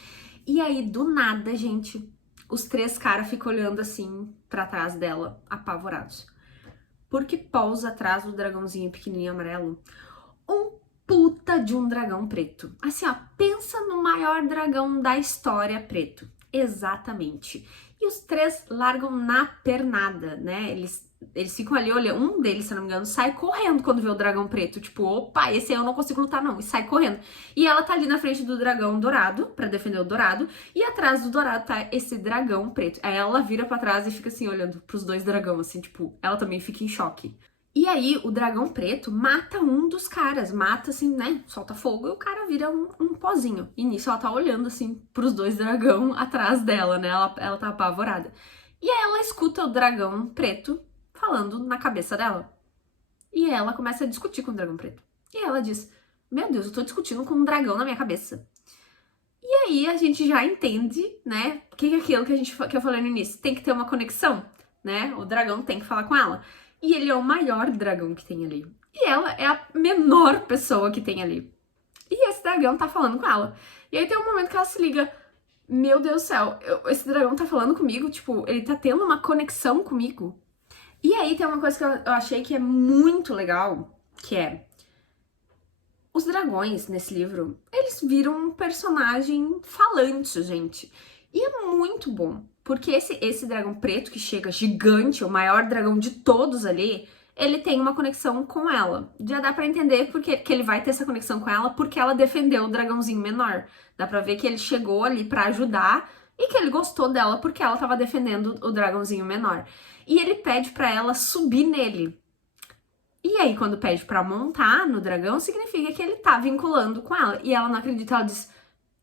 E aí, do nada, gente, os 3 caras ficam olhando assim pra trás dela, apavorados. Porque pousa atrás do dragãozinho pequenininho amarelo um puta de um dragão preto. Assim, ó, pensa no maior dragão da história preto. Exatamente. E os 3 largam na pernada, né? Eles ficam ali olhando. Um deles, se não me engano, sai correndo quando vê o dragão preto. Tipo, opa, esse aí eu não consigo lutar, não. E sai correndo. E ela tá ali na frente do dragão dourado, pra defender o dourado. E atrás do dourado tá esse dragão preto. Aí ela vira pra trás e fica assim, olhando pros 2 dragões, assim, tipo, ela também fica em choque. E aí, o dragão preto mata um dos caras, mata assim, né? Solta fogo e o cara vira um pozinho. E nisso ela tá olhando assim pros 2 dragão atrás dela, né? Ela tá apavorada. E aí ela escuta o dragão preto falando na cabeça dela. E ela começa a discutir com o dragão preto. E ela diz: meu Deus, eu tô discutindo com um dragão na minha cabeça. E aí a gente já entende, né? O que é aquilo que eu falei no início? Tem que ter uma conexão, né? O dragão tem que falar com ela. E ele é o maior dragão que tem ali. E ela é a menor pessoa que tem ali. E esse dragão tá falando com ela. E aí tem um momento que ela se liga: meu Deus do céu, esse dragão tá falando comigo? Tipo, ele tá tendo uma conexão comigo. E aí tem uma coisa que eu achei que é muito legal, que é: os dragões nesse livro, eles viram um personagem falante, gente. E é muito bom, porque esse dragão preto que chega gigante, o maior dragão de todos ali, ele tem uma conexão com ela. Já dá pra entender porque que ele vai ter essa conexão com ela, porque ela defendeu o dragãozinho menor. Dá pra ver que ele chegou ali pra ajudar e que ele gostou dela porque ela tava defendendo o dragãozinho menor. E ele pede pra ela subir nele. E aí, quando pede pra montar no dragão, significa que ele tá vinculando com ela. E ela não acredita, ela diz: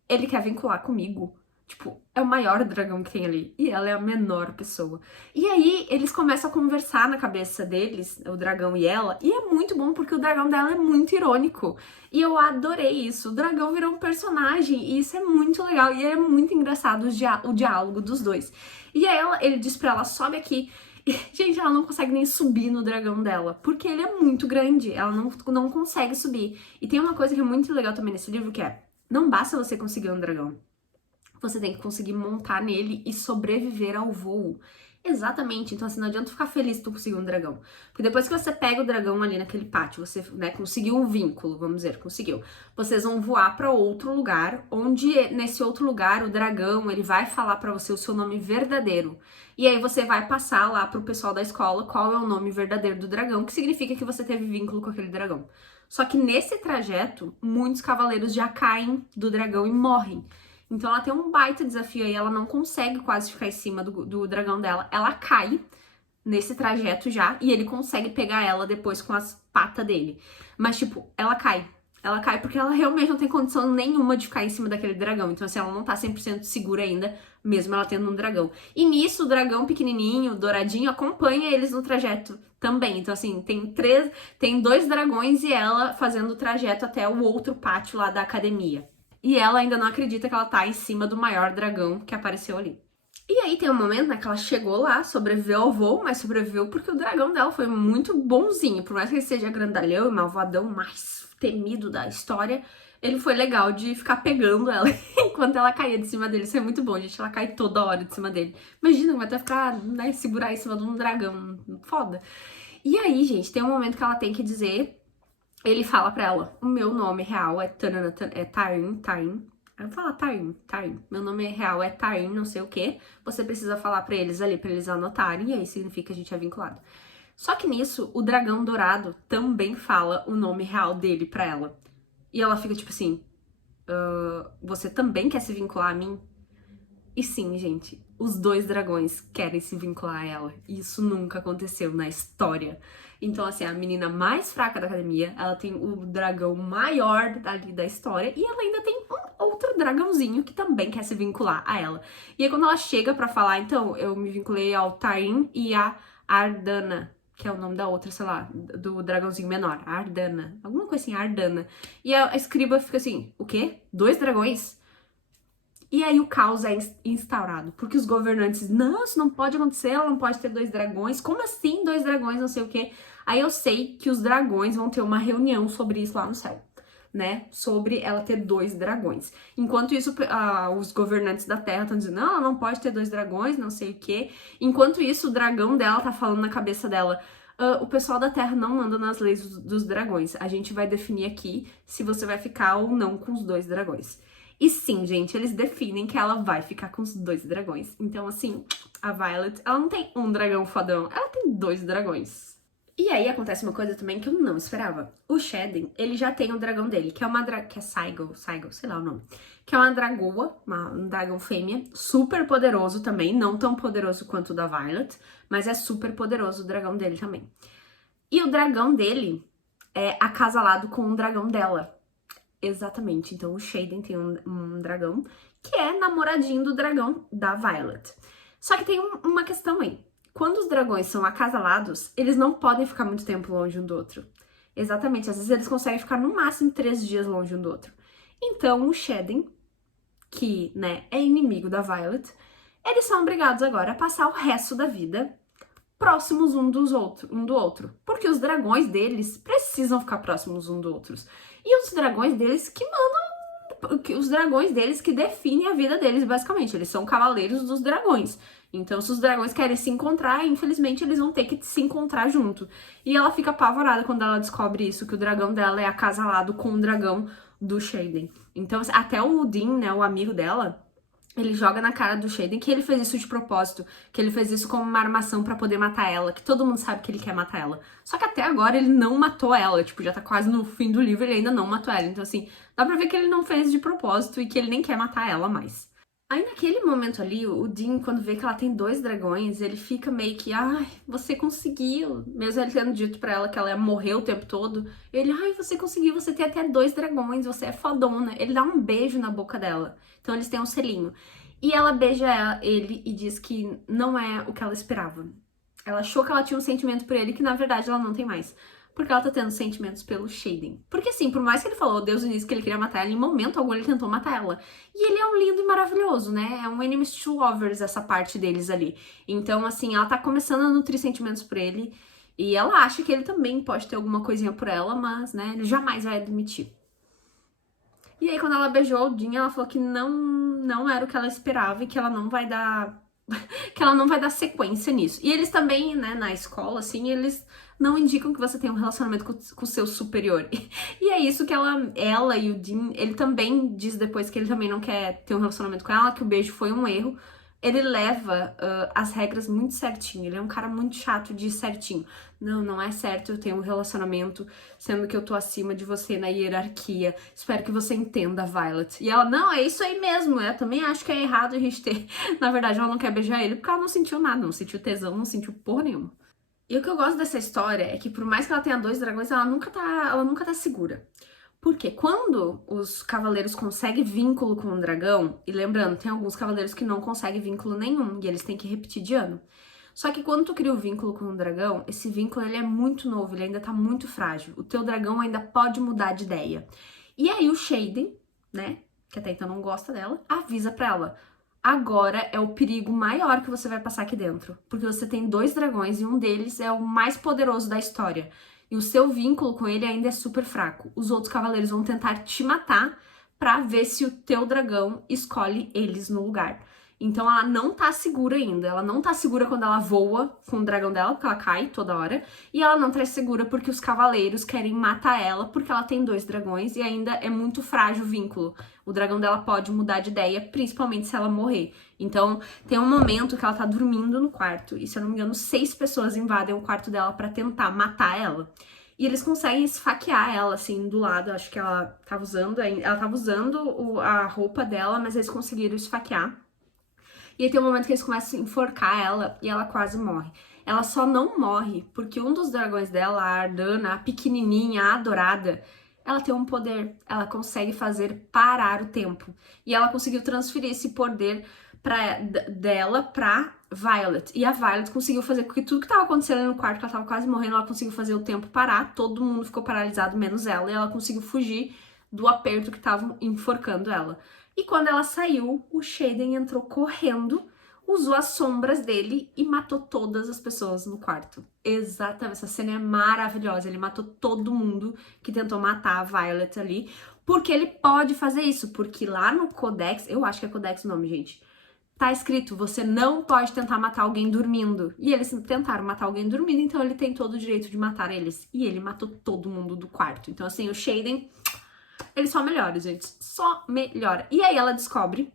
ele quer vincular comigo. Tipo, é o maior dragão que tem ali. E ela é a menor pessoa. E aí, eles começam a conversar na cabeça deles, o dragão e ela. E é muito bom, porque o dragão dela é muito irônico. E eu adorei isso. O dragão virou um personagem. E isso é muito legal. E é muito engraçado o diálogo dos dois. E aí, ele diz pra ela: sobe aqui. E, gente, ela não consegue nem subir no dragão dela, porque ele é muito grande, ela não consegue subir. E tem uma coisa que é muito legal também nesse livro, que é: não basta você conseguir um dragão, você tem que conseguir montar nele e sobreviver ao voo. Exatamente, então assim, não adianta ficar feliz se tu conseguiu um dragão. Porque depois que você pega o dragão ali naquele pátio, você, né, conseguiu um vínculo, vamos dizer, conseguiu. Vocês vão voar pra outro lugar, onde nesse outro lugar o dragão, ele vai falar pra você o seu nome verdadeiro. E aí você vai passar lá pro pessoal da escola qual é o nome verdadeiro do dragão, que significa que você teve vínculo com aquele dragão. Só que nesse trajeto, muitos cavaleiros já caem do dragão e morrem. Então ela tem um baita desafio aí, ela não consegue quase ficar em cima do dragão dela. Ela cai nesse trajeto já, e ele consegue pegar ela depois com as patas dele. Mas, tipo, ela cai. Ela cai porque ela realmente não tem condição nenhuma de ficar em cima daquele dragão. Então, assim, ela não tá 100% segura ainda, mesmo ela tendo um dragão. E nisso, o dragão pequenininho, douradinho, acompanha eles no trajeto também. Então, assim, tem 2 dragões e ela fazendo o trajeto até o outro pátio lá da academia. E ela ainda não acredita que ela tá em cima do maior dragão que apareceu ali. E aí tem um momento, né, que ela chegou lá, sobreviveu ao voo, mas sobreviveu porque o dragão dela foi muito bonzinho. Por mais que ele seja grandalhão e malvadão, mais temido da história, ele foi legal de ficar pegando ela enquanto ela caía de cima dele. Isso é muito bom, gente. Ela cai toda hora de cima dele. Imagina, vai até ficar, né, segurar em cima de um dragão. Foda. E aí, gente, tem um momento que ela tem que dizer... Ele fala pra ela, o meu nome real é Tarim. Aí eu falo, Tarim. Meu nome real é Tarim, não sei o que. Você precisa falar pra eles ali, pra eles anotarem, e aí significa que a gente é vinculado. Só que nisso, o dragão dourado também fala o nome real dele pra ela. E ela fica tipo assim, você também quer se vincular a mim? E sim, gente, os 2 dragões querem se vincular a ela. E isso nunca aconteceu na história. Então, assim, a menina mais fraca da academia, ela tem o dragão maior ali da história e ela ainda tem um outro dragãozinho que também quer se vincular a ela. E aí, quando ela chega pra falar, então, eu me vinculei ao Tarim e a Ardana, que é o nome da outra, sei lá, do dragãozinho menor. Ardana. Alguma coisa assim, Ardana. E a escriba fica assim, o quê? 2 dragões? E aí o caos é instaurado, porque os governantes, não, isso não pode acontecer, ela não pode ter 2 dragões, como assim 2 dragões, não sei o quê. Aí eu sei que os dragões vão ter uma reunião sobre isso lá no céu, né, sobre ela ter 2 dragões. Enquanto isso, os governantes da Terra estão dizendo, não, ela não pode ter 2 dragões, não sei o quê. Enquanto isso, o dragão dela tá falando na cabeça dela, o pessoal da Terra não manda nas leis dos dragões, a gente vai definir aqui se você vai ficar ou não com os 2 dragões. E sim, gente, eles definem que ela vai ficar com os 2 dragões. Então, assim, a Violet, ela não tem um dragão fodão, ela tem 2 dragões. E aí acontece uma coisa também que eu não esperava. O Shaden, ele já tem o dragão dele, que é uma que é Saigo, sei lá o nome. Que é uma dragoa, um dragão fêmea, super poderoso também, não tão poderoso quanto o da Violet, mas é super poderoso o dragão dele também. E o dragão dele é acasalado com o dragão dela. Exatamente, então o Shaden tem um dragão que é namoradinho do dragão da Violet. Só que tem uma questão aí. Quando os dragões são acasalados, eles não podem ficar muito tempo longe um do outro. Exatamente, às vezes eles conseguem ficar no máximo 3 dias longe um do outro. Então o Shaden, que, né, é inimigo da Violet, eles são obrigados agora a passar o resto da vida próximos um do outro. Porque os dragões deles precisam ficar próximos um do outro. E os dragões deles que mandam... Os dragões deles que definem a vida deles, basicamente. Eles são cavaleiros dos dragões. Então, se os dragões querem se encontrar, infelizmente, eles vão ter que se encontrar junto. E ela fica apavorada quando ela descobre isso, que o dragão dela é acasalado com o dragão do Shaden. Então, até o Dean, né, o amigo dela... Ele joga na cara do Shaden que ele fez isso de propósito, que ele fez isso como uma armação pra poder matar ela, que todo mundo sabe que ele quer matar ela. Só que até agora ele não matou ela, tipo, já tá quase no fim do livro e ele ainda não matou ela. Então assim, dá pra ver que ele não fez de propósito e que ele nem quer matar ela mais. Aí naquele momento ali, o Dean, quando vê que ela tem 2 dragões, ele fica meio que, ai, você conseguiu. Mesmo ele tendo dito pra ela que ela ia morrer o tempo todo, ele, ai, você conseguiu, você tem até 2 dragões, você é fodona. Ele dá um beijo na boca dela. Então eles têm um selinho. E ela beija ele e diz que não é o que ela esperava. Ela achou que ela tinha um sentimento por ele que na verdade ela não tem mais. Porque ela tá tendo sentimentos pelo Shaden. Porque assim, por mais que ele falou desde o início que ele queria matar ela, em momento algum ele tentou matar ela. E ele é um lindo e maravilhoso, né? É um enemies to lovers essa parte deles ali. Então assim, ela tá começando a nutrir sentimentos por ele. E ela acha que ele também pode ter alguma coisinha por ela, mas, né, ele jamais vai admitir. E aí, quando ela beijou o Dean, ela falou que não era o que ela esperava e que ela não vai dar... que ela não vai dar sequência nisso. E eles também, né, na escola, assim, eles não indicam que você tem um relacionamento com o seu superior. E é isso que ela e o Dean, ele também diz depois que ele também não quer ter um relacionamento com ela, que o beijo foi um erro. Ele leva as regras muito certinho, ele é um cara muito chato de certinho. Não, não é certo eu ter um relacionamento, sendo que eu tô acima de você na hierarquia. Espero que você entenda, Violet. E ela, não, é isso aí mesmo. Eu também acho que é errado a gente ter. Na verdade, ela não quer beijar ele porque ela não sentiu nada, não sentiu tesão, não sentiu porra nenhuma. E o que eu gosto dessa história é que, por mais que ela tenha 2 dragões, ela nunca tá segura. Porque quando os cavaleiros conseguem vínculo com o dragão, e lembrando, tem alguns cavaleiros que não conseguem vínculo nenhum, e eles têm que repetir de ano. Só que quando tu cria o vínculo com o dragão, esse vínculo ele é muito novo, ele ainda tá muito frágil. O teu dragão ainda pode mudar de ideia. E aí o Shaden, né, que até então não gosta dela, avisa pra ela: agora é o perigo maior que você vai passar aqui dentro. Porque você tem 2 dragões e um deles é o mais poderoso da história. E o seu vínculo com ele ainda é super fraco. Os outros cavaleiros vão tentar te matar pra ver se o teu dragão escolhe eles no lugar. Então ela não tá segura ainda. Ela não tá segura quando ela voa com o dragão dela, porque ela cai toda hora. E ela não tá segura porque os cavaleiros querem matar ela, porque ela tem 2 dragões e ainda é muito frágil o vínculo. O dragão dela pode mudar de ideia, principalmente se ela morrer. Então tem um momento que ela tá dormindo no quarto. E se eu não me engano, 6 pessoas invadem o quarto dela pra tentar matar ela. E eles conseguem esfaquear ela, assim, do lado. Acho que ela tava usando a roupa dela, mas eles conseguiram esfaquear. E aí tem um momento que eles começam a enforcar ela e ela quase morre. Ela só não morre porque um dos dragões dela, a Ardana, a pequenininha, a adorada, ela tem um poder. Ela consegue fazer parar o tempo. E ela conseguiu transferir esse poder dela pra Violet. E a Violet conseguiu fazer com que tudo que tava acontecendo no quarto, que ela tava quase morrendo, ela conseguiu fazer o tempo parar. Todo mundo ficou paralisado, menos ela. E ela conseguiu fugir do aperto que estavam enforcando ela. E quando ela saiu, o Shaden entrou correndo, usou as sombras dele e matou todas as pessoas no quarto. Exatamente, essa cena é maravilhosa. Ele matou todo mundo que tentou matar a Violet ali, porque ele pode fazer isso, porque lá no Codex, eu acho que é Codex o nome, gente, tá escrito, você não pode tentar matar alguém dormindo. E eles tentaram matar alguém dormindo, então ele tem todo o direito de matar eles. E ele matou todo mundo do quarto. Então assim, o Shaden, ele só melhora, gente. Só melhora. E aí ela descobre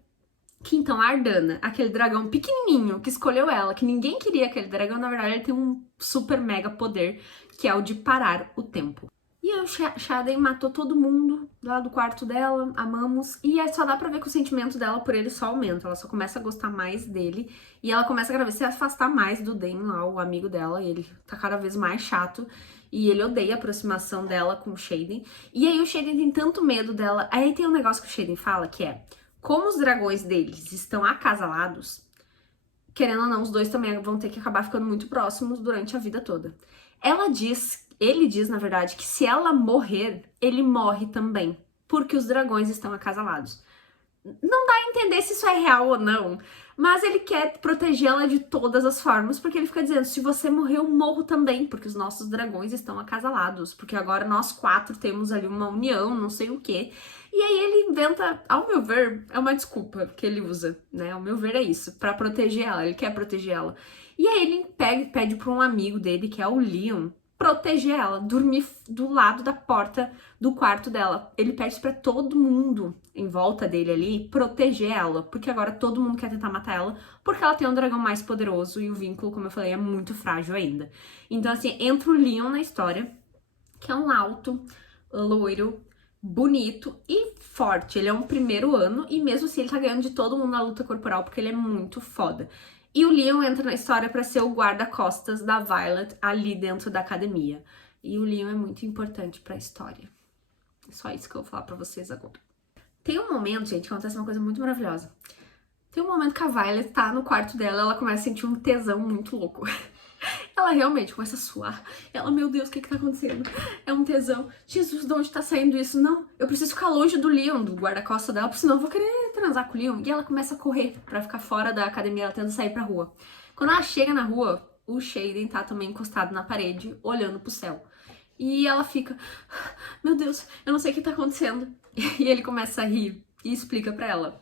que então a Ardana, aquele dragão pequenininho que escolheu ela, que ninguém queria aquele dragão, na verdade ele tem um super mega poder, que é o de parar o tempo. E aí o Shaden matou todo mundo lá do quarto dela, amamos. E aí só dá pra ver que o sentimento dela por ele só aumenta. Ela só começa a gostar mais dele. E ela começa a cada vez se afastar mais do Dan lá, o amigo dela. E ele tá cada vez mais chato. E ele odeia a aproximação dela com o Shaden. E aí o Shaden tem tanto medo dela. Aí tem um negócio que o Shaden fala que é: como os dragões deles estão acasalados, querendo ou não, os dois também vão ter que acabar ficando muito próximos durante a vida toda. Ele diz, na verdade, que se ela morrer, ele morre também, porque os dragões estão acasalados. Não dá a entender se isso é real ou não, mas ele quer protegê-la de todas as formas, porque ele fica dizendo: se você morrer, eu morro também, porque os nossos dragões estão acasalados, porque agora nós 4 temos ali uma união, não sei o quê. E aí ele inventa, ao meu ver, é uma desculpa que ele usa, né? Ao meu ver é isso, pra proteger ela, ele quer proteger ela. E aí ele pede pra um amigo dele, que é o Leon, proteger ela, dormir do lado da porta do quarto dela. Ele pede pra todo mundo em volta dele ali proteger ela, porque agora todo mundo quer tentar matar ela, porque ela tem um dragão mais poderoso e o vínculo, como eu falei, é muito frágil ainda. Então assim, entra o Leon na história, que é um alto, loiro, bonito e forte. Ele é um primeiro ano e mesmo assim ele tá ganhando de todo mundo na luta corporal, porque ele é muito foda. E o Leon entra na história pra ser o guarda-costas da Violet ali dentro da academia. E o Leon é muito importante pra história. É só isso que eu vou falar pra vocês agora. Tem um momento, gente, que acontece uma coisa muito maravilhosa. Tem um momento que a Violet tá no quarto dela, ela começa a sentir um tesão muito louco. Ela realmente começa a suar. Ela, meu Deus, o que tá acontecendo? É um tesão. Jesus, de onde tá saindo isso? Não, eu preciso ficar longe do Leon, do guarda-costas dela, porque senão eu vou querer transar com o Leon. E ela começa a correr pra ficar fora da academia, ela tenta sair pra rua. Quando ela chega na rua, o Shaden tá também encostado na parede, olhando pro céu. E ela fica: meu Deus, eu não sei o que tá acontecendo. E ele começa a rir e explica pra ela: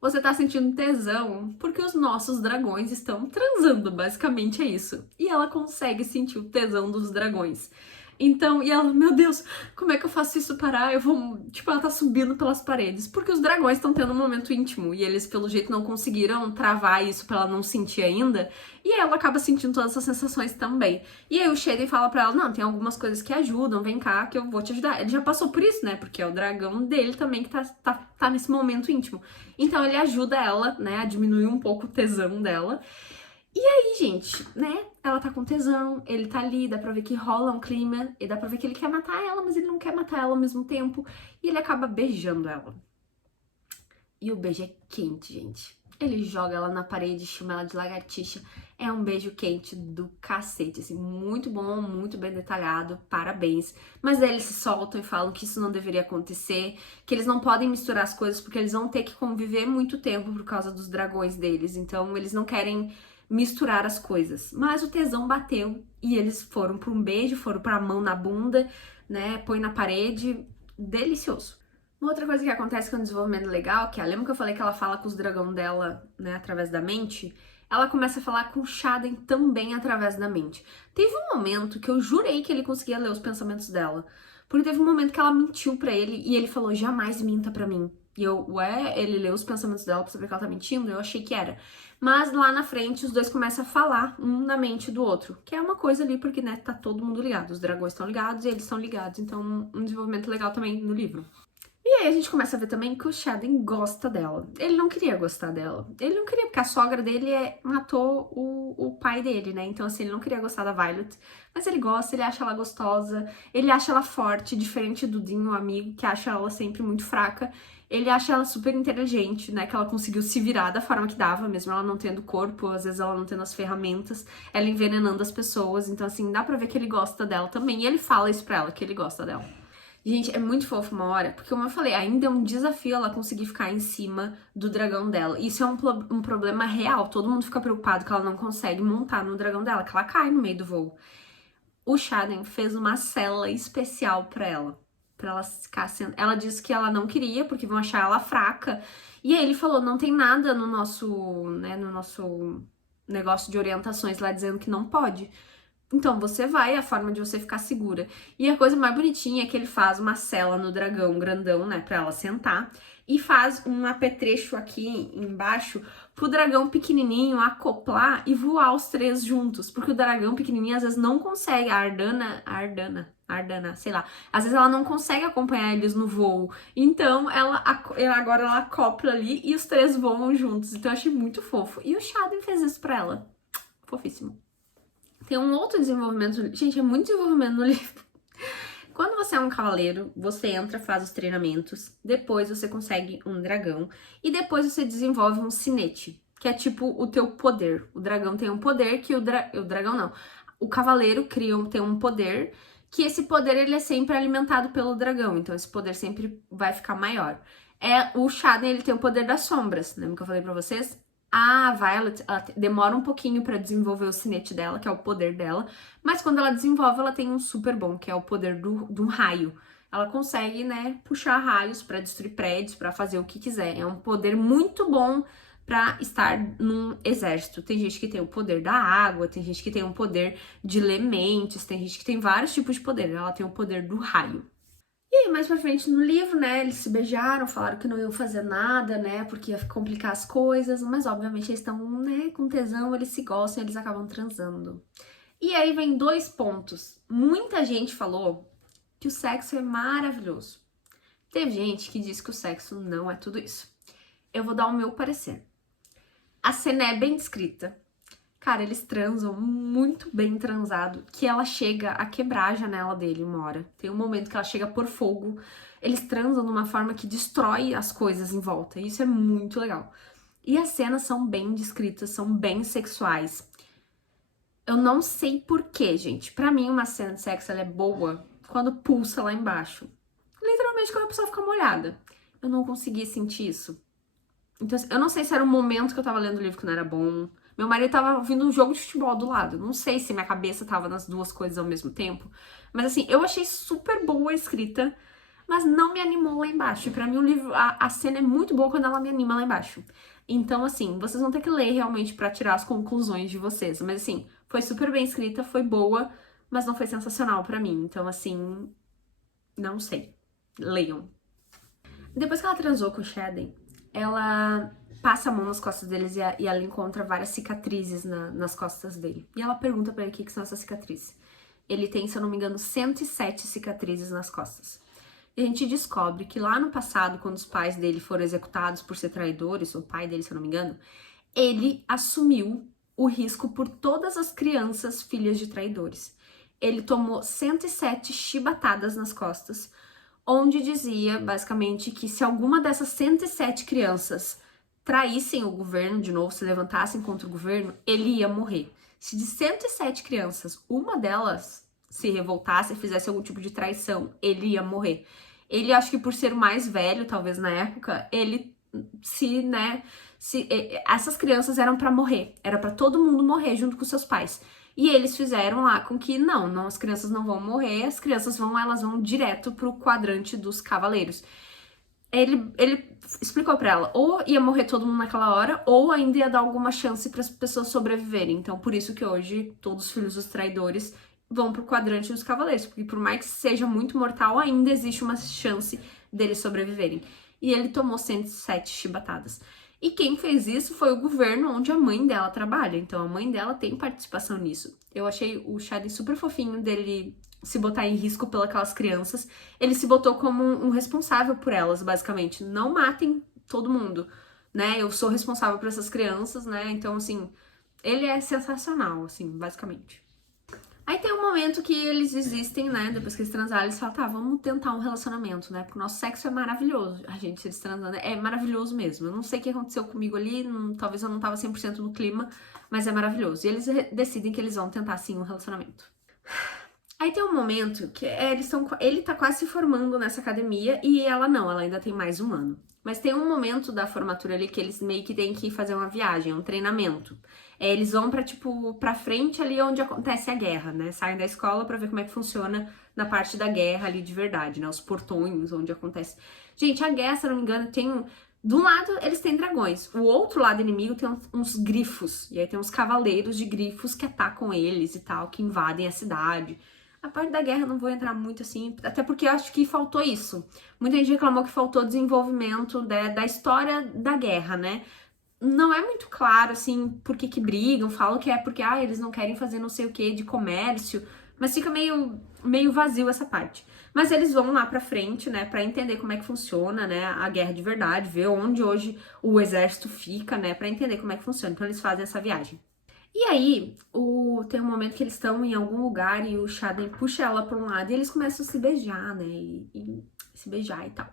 você tá sentindo tesão porque os nossos dragões estão transando, basicamente é isso. E ela consegue sentir o tesão dos dragões. Então, e ela, meu Deus, como é que eu faço isso parar? Eu vou. Tipo, ela tá subindo pelas paredes. Porque os dragões estão tendo um momento íntimo. E eles, pelo jeito, não conseguiram travar isso pra ela não sentir ainda. E ela acaba sentindo todas essas sensações também. E aí o Shaden fala pra ela: não, tem algumas coisas que ajudam, vem cá que eu vou te ajudar. Ele já passou por isso, né? Porque é o dragão dele também que tá nesse momento íntimo. Então ele ajuda ela, né, a diminuir um pouco o tesão dela. E aí, gente, né? Ela tá com tesão, ele tá ali, dá pra ver que rola um clima, e dá pra ver que ele quer matar ela, mas ele não quer matar ela ao mesmo tempo. E ele acaba beijando ela. E o beijo é quente, gente. Ele joga ela na parede, chama ela de lagartixa. É um beijo quente do cacete, assim, muito bom, muito bem detalhado, parabéns. Mas aí eles se soltam e falam que isso não deveria acontecer, que eles não podem misturar as coisas porque eles vão ter que conviver muito tempo por causa dos dragões deles. Então eles não querem misturar as coisas. Mas o tesão bateu e eles foram para um beijo, foram para a mão na bunda, né? Põe na parede, delicioso. Uma outra coisa que acontece com o desenvolvimento legal, que lembra que eu falei que ela fala com os dragões dela, né, através da mente? Ela começa a falar com o Shaden também através da mente. Teve um momento que eu jurei que ele conseguia ler os pensamentos dela. Porque teve um momento que ela mentiu pra ele e ele falou: jamais minta pra mim. E eu, ué, ele leu os pensamentos dela pra saber que ela tá mentindo? Eu achei que era. Mas lá na frente os dois começam a falar um na mente do outro. Que é uma coisa ali, porque, né, tá todo mundo ligado. Os dragões estão ligados e eles estão ligados. Então, um desenvolvimento legal também no livro. E aí a gente começa a ver também que o Shaden gosta dela. Ele não queria gostar dela. Ele não queria, porque a sogra dele matou o pai dele, né? Então, assim, ele não queria gostar da Violet. Mas ele gosta, ele acha ela gostosa, ele acha ela forte, diferente do Dean, o amigo, que acha ela sempre muito fraca. Ele acha ela super inteligente, né? Que ela conseguiu se virar da forma que dava, mesmo ela não tendo corpo, às vezes ela não tendo as ferramentas, ela envenenando as pessoas. Então, assim, dá pra ver que ele gosta dela também. E ele fala isso pra ela, que ele gosta dela. Gente, é muito fofo uma hora, porque como eu falei, ainda é um desafio ela conseguir ficar em cima do dragão dela. Isso é um problema real, todo mundo fica preocupado que ela não consegue montar no dragão dela, que ela cai no meio do voo. O Shaden fez uma cela especial pra ela ficar sendo... Ela disse que ela não queria, porque vão achar ela fraca. E aí ele falou, não tem nada no nosso, né, no nosso negócio de orientações lá dizendo que não pode. Então você vai, é a forma de você ficar segura. E a coisa mais bonitinha é que ele faz uma cela no dragão grandão, né, pra ela sentar. E faz um apetrecho aqui embaixo pro dragão pequenininho acoplar e voar os três juntos. Porque o dragão pequenininho às vezes não consegue, a Ardana, sei lá. Às vezes ela não consegue acompanhar eles no voo. Então agora ela acopla ali e os três voam juntos. Então eu achei muito fofo. E o Shaden fez isso pra ela. Fofíssimo. Tem um outro desenvolvimento. Gente, é muito desenvolvimento no livro. Quando você é um cavaleiro, você entra, faz os treinamentos, depois você consegue um dragão e depois você desenvolve um sinete, que é tipo o teu poder. O dragão tem um poder que o dragão não. O cavaleiro tem um poder que esse poder ele é sempre alimentado pelo dragão, então esse poder sempre vai ficar maior. O Shaden, ele tem o poder das sombras, lembra que eu falei pra vocês? A Violet, ela demora um pouquinho pra desenvolver o sinete dela, que é o poder dela, mas quando ela desenvolve, ela tem um super bom, que é o poder do raio. Ela consegue, né, puxar raios pra destruir prédios, pra fazer o que quiser. É um poder muito bom pra estar num exército. Tem gente que tem o poder da água, tem gente que tem o poder de lementes, tem gente que tem vários tipos de poder. Ela tem o poder do raio. E aí, mais pra frente no livro, né, eles se beijaram, falaram que não iam fazer nada, né, porque ia complicar as coisas, mas obviamente eles estão, né, com tesão, eles se gostam, eles acabam transando. E aí vem dois pontos. Muita gente falou que o sexo é maravilhoso. Teve gente que disse que o sexo não é tudo isso. Eu vou dar o meu parecer. A cena é bem descrita. Cara, eles transam muito bem transado, que ela chega a quebrar a janela dele uma hora. Tem um momento que ela chega a pôr fogo. Eles transam de uma forma que destrói as coisas em volta. E isso é muito legal. E as cenas são bem descritas, são bem sexuais. Eu não sei porquê, gente. Pra mim, uma cena de sexo ela é boa quando pulsa lá embaixo. Literalmente quando a pessoa fica molhada. Eu não consegui sentir isso. Então, eu não sei se era o momento que eu tava lendo o livro que não era bom. Meu marido tava ouvindo um jogo de futebol do lado. Não sei se minha cabeça tava nas duas coisas ao mesmo tempo. Mas assim, eu achei super boa a escrita, mas não me animou lá embaixo. E pra mim o livro, a cena é muito boa quando ela me anima lá embaixo. Então, assim, vocês vão ter que ler realmente pra tirar as conclusões de vocês. Mas assim, foi super bem escrita, foi boa, mas não foi sensacional pra mim. Então, assim, não sei. Leiam. Depois que ela transou com o Shaden, ela passa a mão nas costas deles e ela encontra várias cicatrizes nas costas dele. E ela pergunta pra ele o que são essas cicatrizes. Ele tem, se eu não me engano, 107 cicatrizes nas costas. E a gente descobre que lá no passado, quando os pais dele foram executados por ser traidores, o pai dele, se eu não me engano, ele assumiu o risco por todas as crianças filhas de traidores. Ele tomou 107 chibatadas nas costas, onde dizia, basicamente, que se alguma dessas 107 crianças traíssem o governo de novo, se levantassem contra o governo, ele ia morrer. Se de 107 crianças, uma delas se revoltasse e fizesse algum tipo de traição, ele ia morrer. Ele, acho que por ser o mais velho, talvez na época, ele essas crianças eram pra morrer, era pra todo mundo morrer junto com seus pais. E eles fizeram lá com que não, as crianças não vão morrer, as crianças elas vão direto pro quadrante dos cavaleiros. Ele explicou pra ela, ou ia morrer todo mundo naquela hora, ou ainda ia dar alguma chance para as pessoas sobreviverem. Então, por isso que hoje todos os filhos dos traidores vão pro quadrante dos cavaleiros, porque por mais que seja muito mortal, ainda existe uma chance deles sobreviverem. E ele tomou 107 chibatadas. E quem fez isso foi o governo onde a mãe dela trabalha. Então a mãe dela tem participação nisso. Eu achei o Shaden super fofinho dele se botar em risco pelas crianças. Ele se botou como um responsável por elas, basicamente. Não matem todo mundo, né? Eu sou responsável por essas crianças, né? Então, assim, ele é sensacional, assim, basicamente. Aí tem um momento que eles desistem, né? Depois que eles transaram, eles falam, tá, vamos tentar um relacionamento, né? Porque o nosso sexo é maravilhoso. A gente, eles transando, é maravilhoso mesmo. Eu não sei o que aconteceu comigo ali, talvez eu não tava 100% no clima, mas é maravilhoso. E eles decidem que eles vão tentar, sim, um relacionamento. Aí tem um momento que ele tá quase se formando nessa academia e ela não, ela ainda tem mais um ano. Mas tem um momento da formatura ali que eles meio que têm que fazer uma viagem, um treinamento. Eles vão pra frente ali onde acontece a guerra, né? Saem da escola pra ver como é que funciona na parte da guerra ali de verdade, né? Os portões onde acontece. Gente, a guerra, se eu não me engano, de um lado, eles têm dragões. O outro lado inimigo tem uns grifos. E aí tem uns cavaleiros de grifos que atacam eles e tal, que invadem a cidade. A parte da guerra eu não vou entrar muito assim, até porque eu acho que faltou isso. Muita gente reclamou que faltou desenvolvimento da história da guerra, né? Não é muito claro, assim, por que brigam, falam que é porque, eles não querem fazer não sei o que de comércio, mas fica meio vazio essa parte. Mas eles vão lá pra frente, né, pra entender como é que funciona, né, a guerra de verdade, ver onde hoje o exército fica, né, pra entender como é que funciona. Então eles fazem essa viagem. E aí, tem um momento que eles estão em algum lugar e o Shaden puxa ela pra um lado e eles começam a se beijar, né? E se beijar e tal.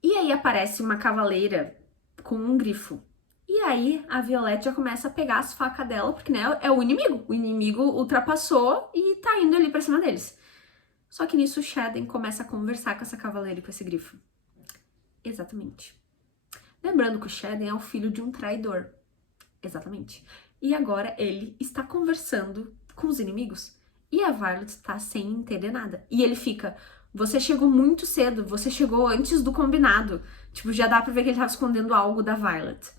E aí aparece uma cavaleira com um grifo. E aí a Violette já começa a pegar as facas dela, porque, né, é o inimigo. O inimigo ultrapassou e tá indo ali pra cima deles. Só que nisso o Shaden começa a conversar com essa cavaleira e com esse grifo. Exatamente. Lembrando que o Shaden é o filho de um traidor. Exatamente. E agora ele está conversando com os inimigos. E a Violet está sem entender nada. E ele fica, você chegou muito cedo, você chegou antes do combinado. Tipo, já dá pra ver que ele tava escondendo algo da Violet.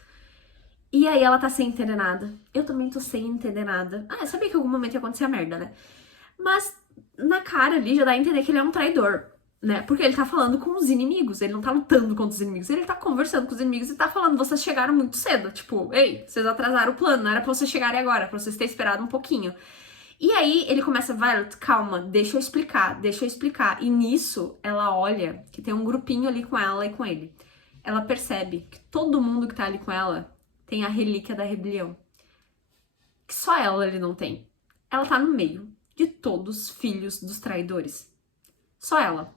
E aí ela tá sem entender nada. Eu também tô sem entender nada. Eu sabia que em algum momento ia acontecer a merda, né? Mas na cara ali já dá a entender que ele é um traidor, né? Porque ele tá falando com os inimigos, ele não tá lutando contra os inimigos, ele tá conversando com os inimigos e tá falando, vocês chegaram muito cedo, tipo, ei, vocês atrasaram o plano, não era pra vocês chegarem agora, pra vocês terem esperado um pouquinho. E aí ele começa, Violet, calma, deixa eu explicar. E nisso ela olha que tem um grupinho ali com ela e com ele. Ela percebe que todo mundo que tá ali com ela tem a relíquia da rebelião. Que só ela ele não tem. Ela tá no meio de todos os filhos dos traidores. Só ela.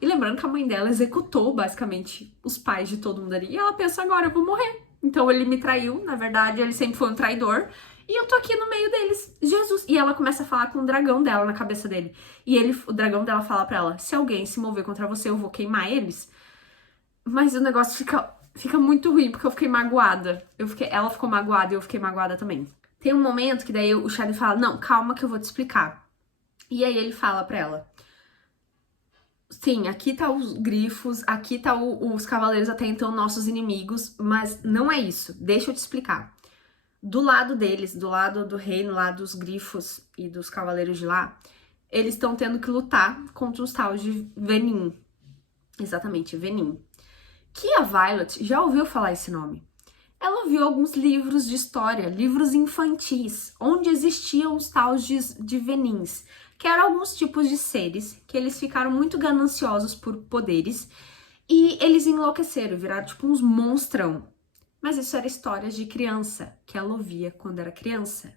E lembrando que a mãe dela executou, basicamente, os pais de todo mundo ali. E ela pensa, agora eu vou morrer. Então ele me traiu, na verdade, ele sempre foi um traidor. E eu tô aqui no meio deles, Jesus. E ela começa a falar com o dragão dela na cabeça dele. E o dragão dela fala pra ela, se alguém se mover contra você, eu vou queimar eles. Mas o negócio fica muito ruim, porque eu fiquei magoada. Ela ficou magoada e eu fiquei magoada também. Tem um momento que daí o Shaden fala, não, calma que eu vou te explicar. E aí ele fala pra ela, sim, aqui tá os grifos, aqui tá os cavaleiros até então nossos inimigos, mas não é isso, deixa eu te explicar. Do lado deles, do lado do reino lá dos grifos e dos cavaleiros de lá, eles estão tendo que lutar contra os tais de Venin. Exatamente, Venin. Que a Violet já ouviu falar esse nome. Ela viu alguns livros de história, livros infantis, onde existiam os tais de Venins, que eram alguns tipos de seres que eles ficaram muito gananciosos por poderes e eles enlouqueceram, viraram tipo uns monstrão. Mas isso era histórias de criança, que ela ouvia quando era criança.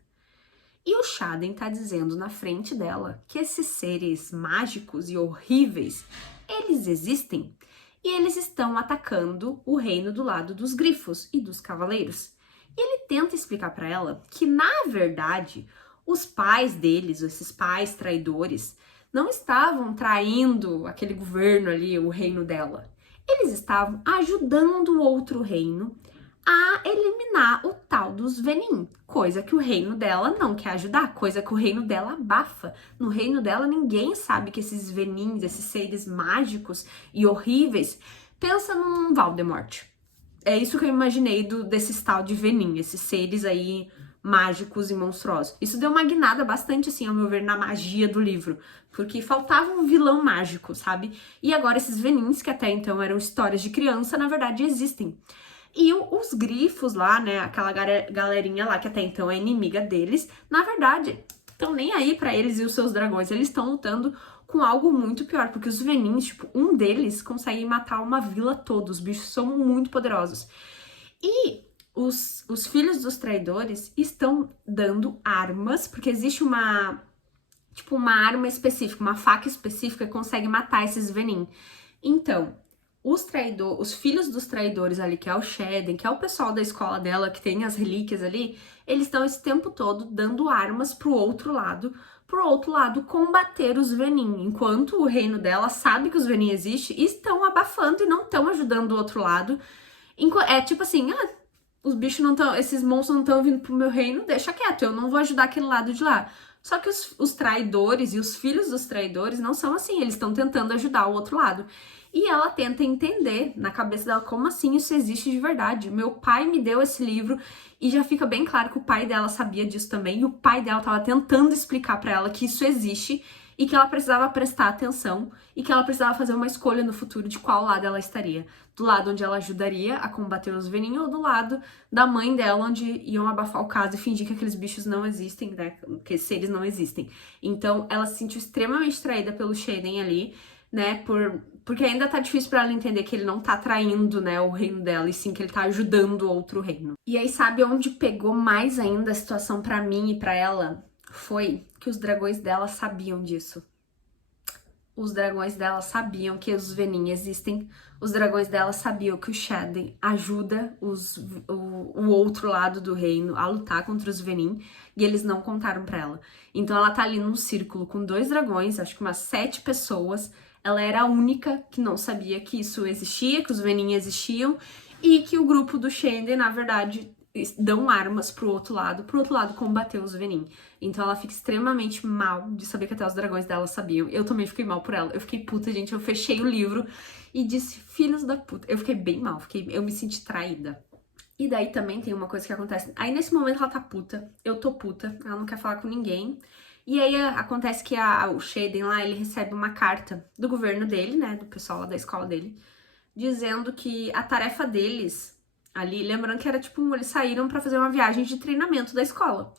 E o Xaden tá dizendo na frente dela que esses seres mágicos e horríveis, eles existem e eles estão atacando o reino do lado dos grifos e dos cavaleiros. E ele tenta explicar para ela que, na verdade, os pais deles, esses pais traidores, não estavam traindo aquele governo ali, o reino dela. Eles estavam ajudando o outro reino a eliminar o tal dos Venin, coisa que o reino dela não quer ajudar, coisa que o reino dela abafa. No reino dela ninguém sabe que esses Venins, esses seres mágicos e horríveis, pensa num Voldemort. É isso que eu imaginei desses tal de Venin, esses seres aí mágicos e monstruosos. Isso deu uma guinada bastante, assim, ao meu ver, na magia do livro, porque faltava um vilão mágico, sabe? E agora esses Venins, que até então eram histórias de criança, na verdade existem. E os grifos lá, né, aquela galerinha lá que até então é inimiga deles, na verdade, estão nem aí pra eles e os seus dragões. Eles estão lutando com algo muito pior, porque os Venins, tipo, um deles consegue matar uma vila toda. Os bichos são muito poderosos. E os filhos dos traidores estão dando armas, porque existe uma arma específica, uma faca específica que consegue matar esses Venin. Então, os filhos dos traidores ali, que é o Xaden, que é o pessoal da escola dela, que tem as relíquias ali, eles estão esse tempo todo dando armas pro outro lado combater os Venin, enquanto o reino dela sabe que os Venin existem e estão abafando e não estão ajudando o outro lado. É tipo assim, os bichos não estão, esses monstros não estão vindo pro meu reino, deixa quieto, eu não vou ajudar aquele lado de lá. Só que os traidores e os filhos dos traidores não são assim, eles estão tentando ajudar o outro lado. E ela tenta entender na cabeça dela como assim isso existe de verdade. Meu pai me deu esse livro e já fica bem claro que o pai dela sabia disso também. E o pai dela estava tentando explicar para ela que isso existe e que ela precisava prestar atenção e que ela precisava fazer uma escolha no futuro de qual lado ela estaria. Do lado onde ela ajudaria a combater os Venin ou do lado da mãe dela, onde iam abafar o caso e fingir que aqueles bichos não existem, né? Que seres não existem. Então ela se sentiu extremamente traída pelo Xaden ali, né? Porque ainda tá difícil pra ela entender que ele não tá traindo, né, o reino dela, e sim que ele tá ajudando outro reino. E aí, sabe onde pegou mais ainda a situação pra mim e pra ela? Foi que os dragões dela sabiam disso. Os dragões dela sabiam que os Venin existem. Os dragões dela sabiam que o Xaden ajuda o outro lado do reino a lutar contra os Venin. E eles não contaram pra ela. Então ela tá ali num círculo com 2 dragões, acho que umas 7 pessoas. Ela era a única que não sabia que isso existia, que os Venin existiam. E que o grupo do Xaden, na verdade, dão armas pro outro lado combater os Venin. Então ela fica extremamente mal de saber que até os dragões dela sabiam. Eu também fiquei mal por ela. Eu fiquei puta, gente. Eu fechei o livro e disse, filhos da puta. Eu fiquei bem mal, eu me senti traída. E daí também tem uma coisa que acontece. Aí nesse momento ela tá puta, eu tô puta, ela não quer falar com ninguém. E aí acontece que o Xaden lá, ele recebe uma carta do governo dele, né, do pessoal lá da escola dele, dizendo que a tarefa deles ali, lembrando que era tipo, eles saíram pra fazer uma viagem de treinamento da escola.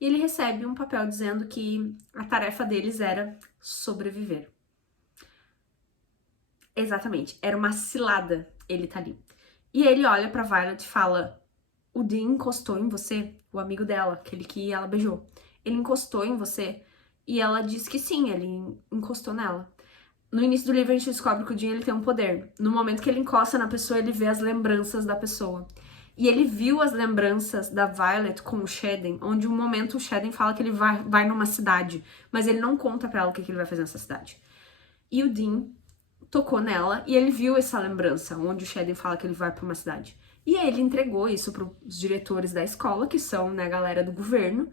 E ele recebe um papel dizendo que a tarefa deles era sobreviver. Exatamente, era uma cilada ele tá ali. E ele olha pra Violet e fala, o Dean encostou em você, o amigo dela, aquele que ela beijou. Ele encostou em você? E ela diz que sim, ele encostou nela. No início do livro a gente descobre que o Dean ele tem um poder. No momento que ele encosta na pessoa, ele vê as lembranças da pessoa. E ele viu as lembranças da Violet com o Xaden, onde um momento o Xaden fala que ele vai numa cidade, mas ele não conta pra ela o que ele vai fazer nessa cidade. E o Dean tocou nela e ele viu essa lembrança, onde o Xaden fala que ele vai pra uma cidade. E aí ele entregou isso pros diretores da escola, que são, né, a galera do governo.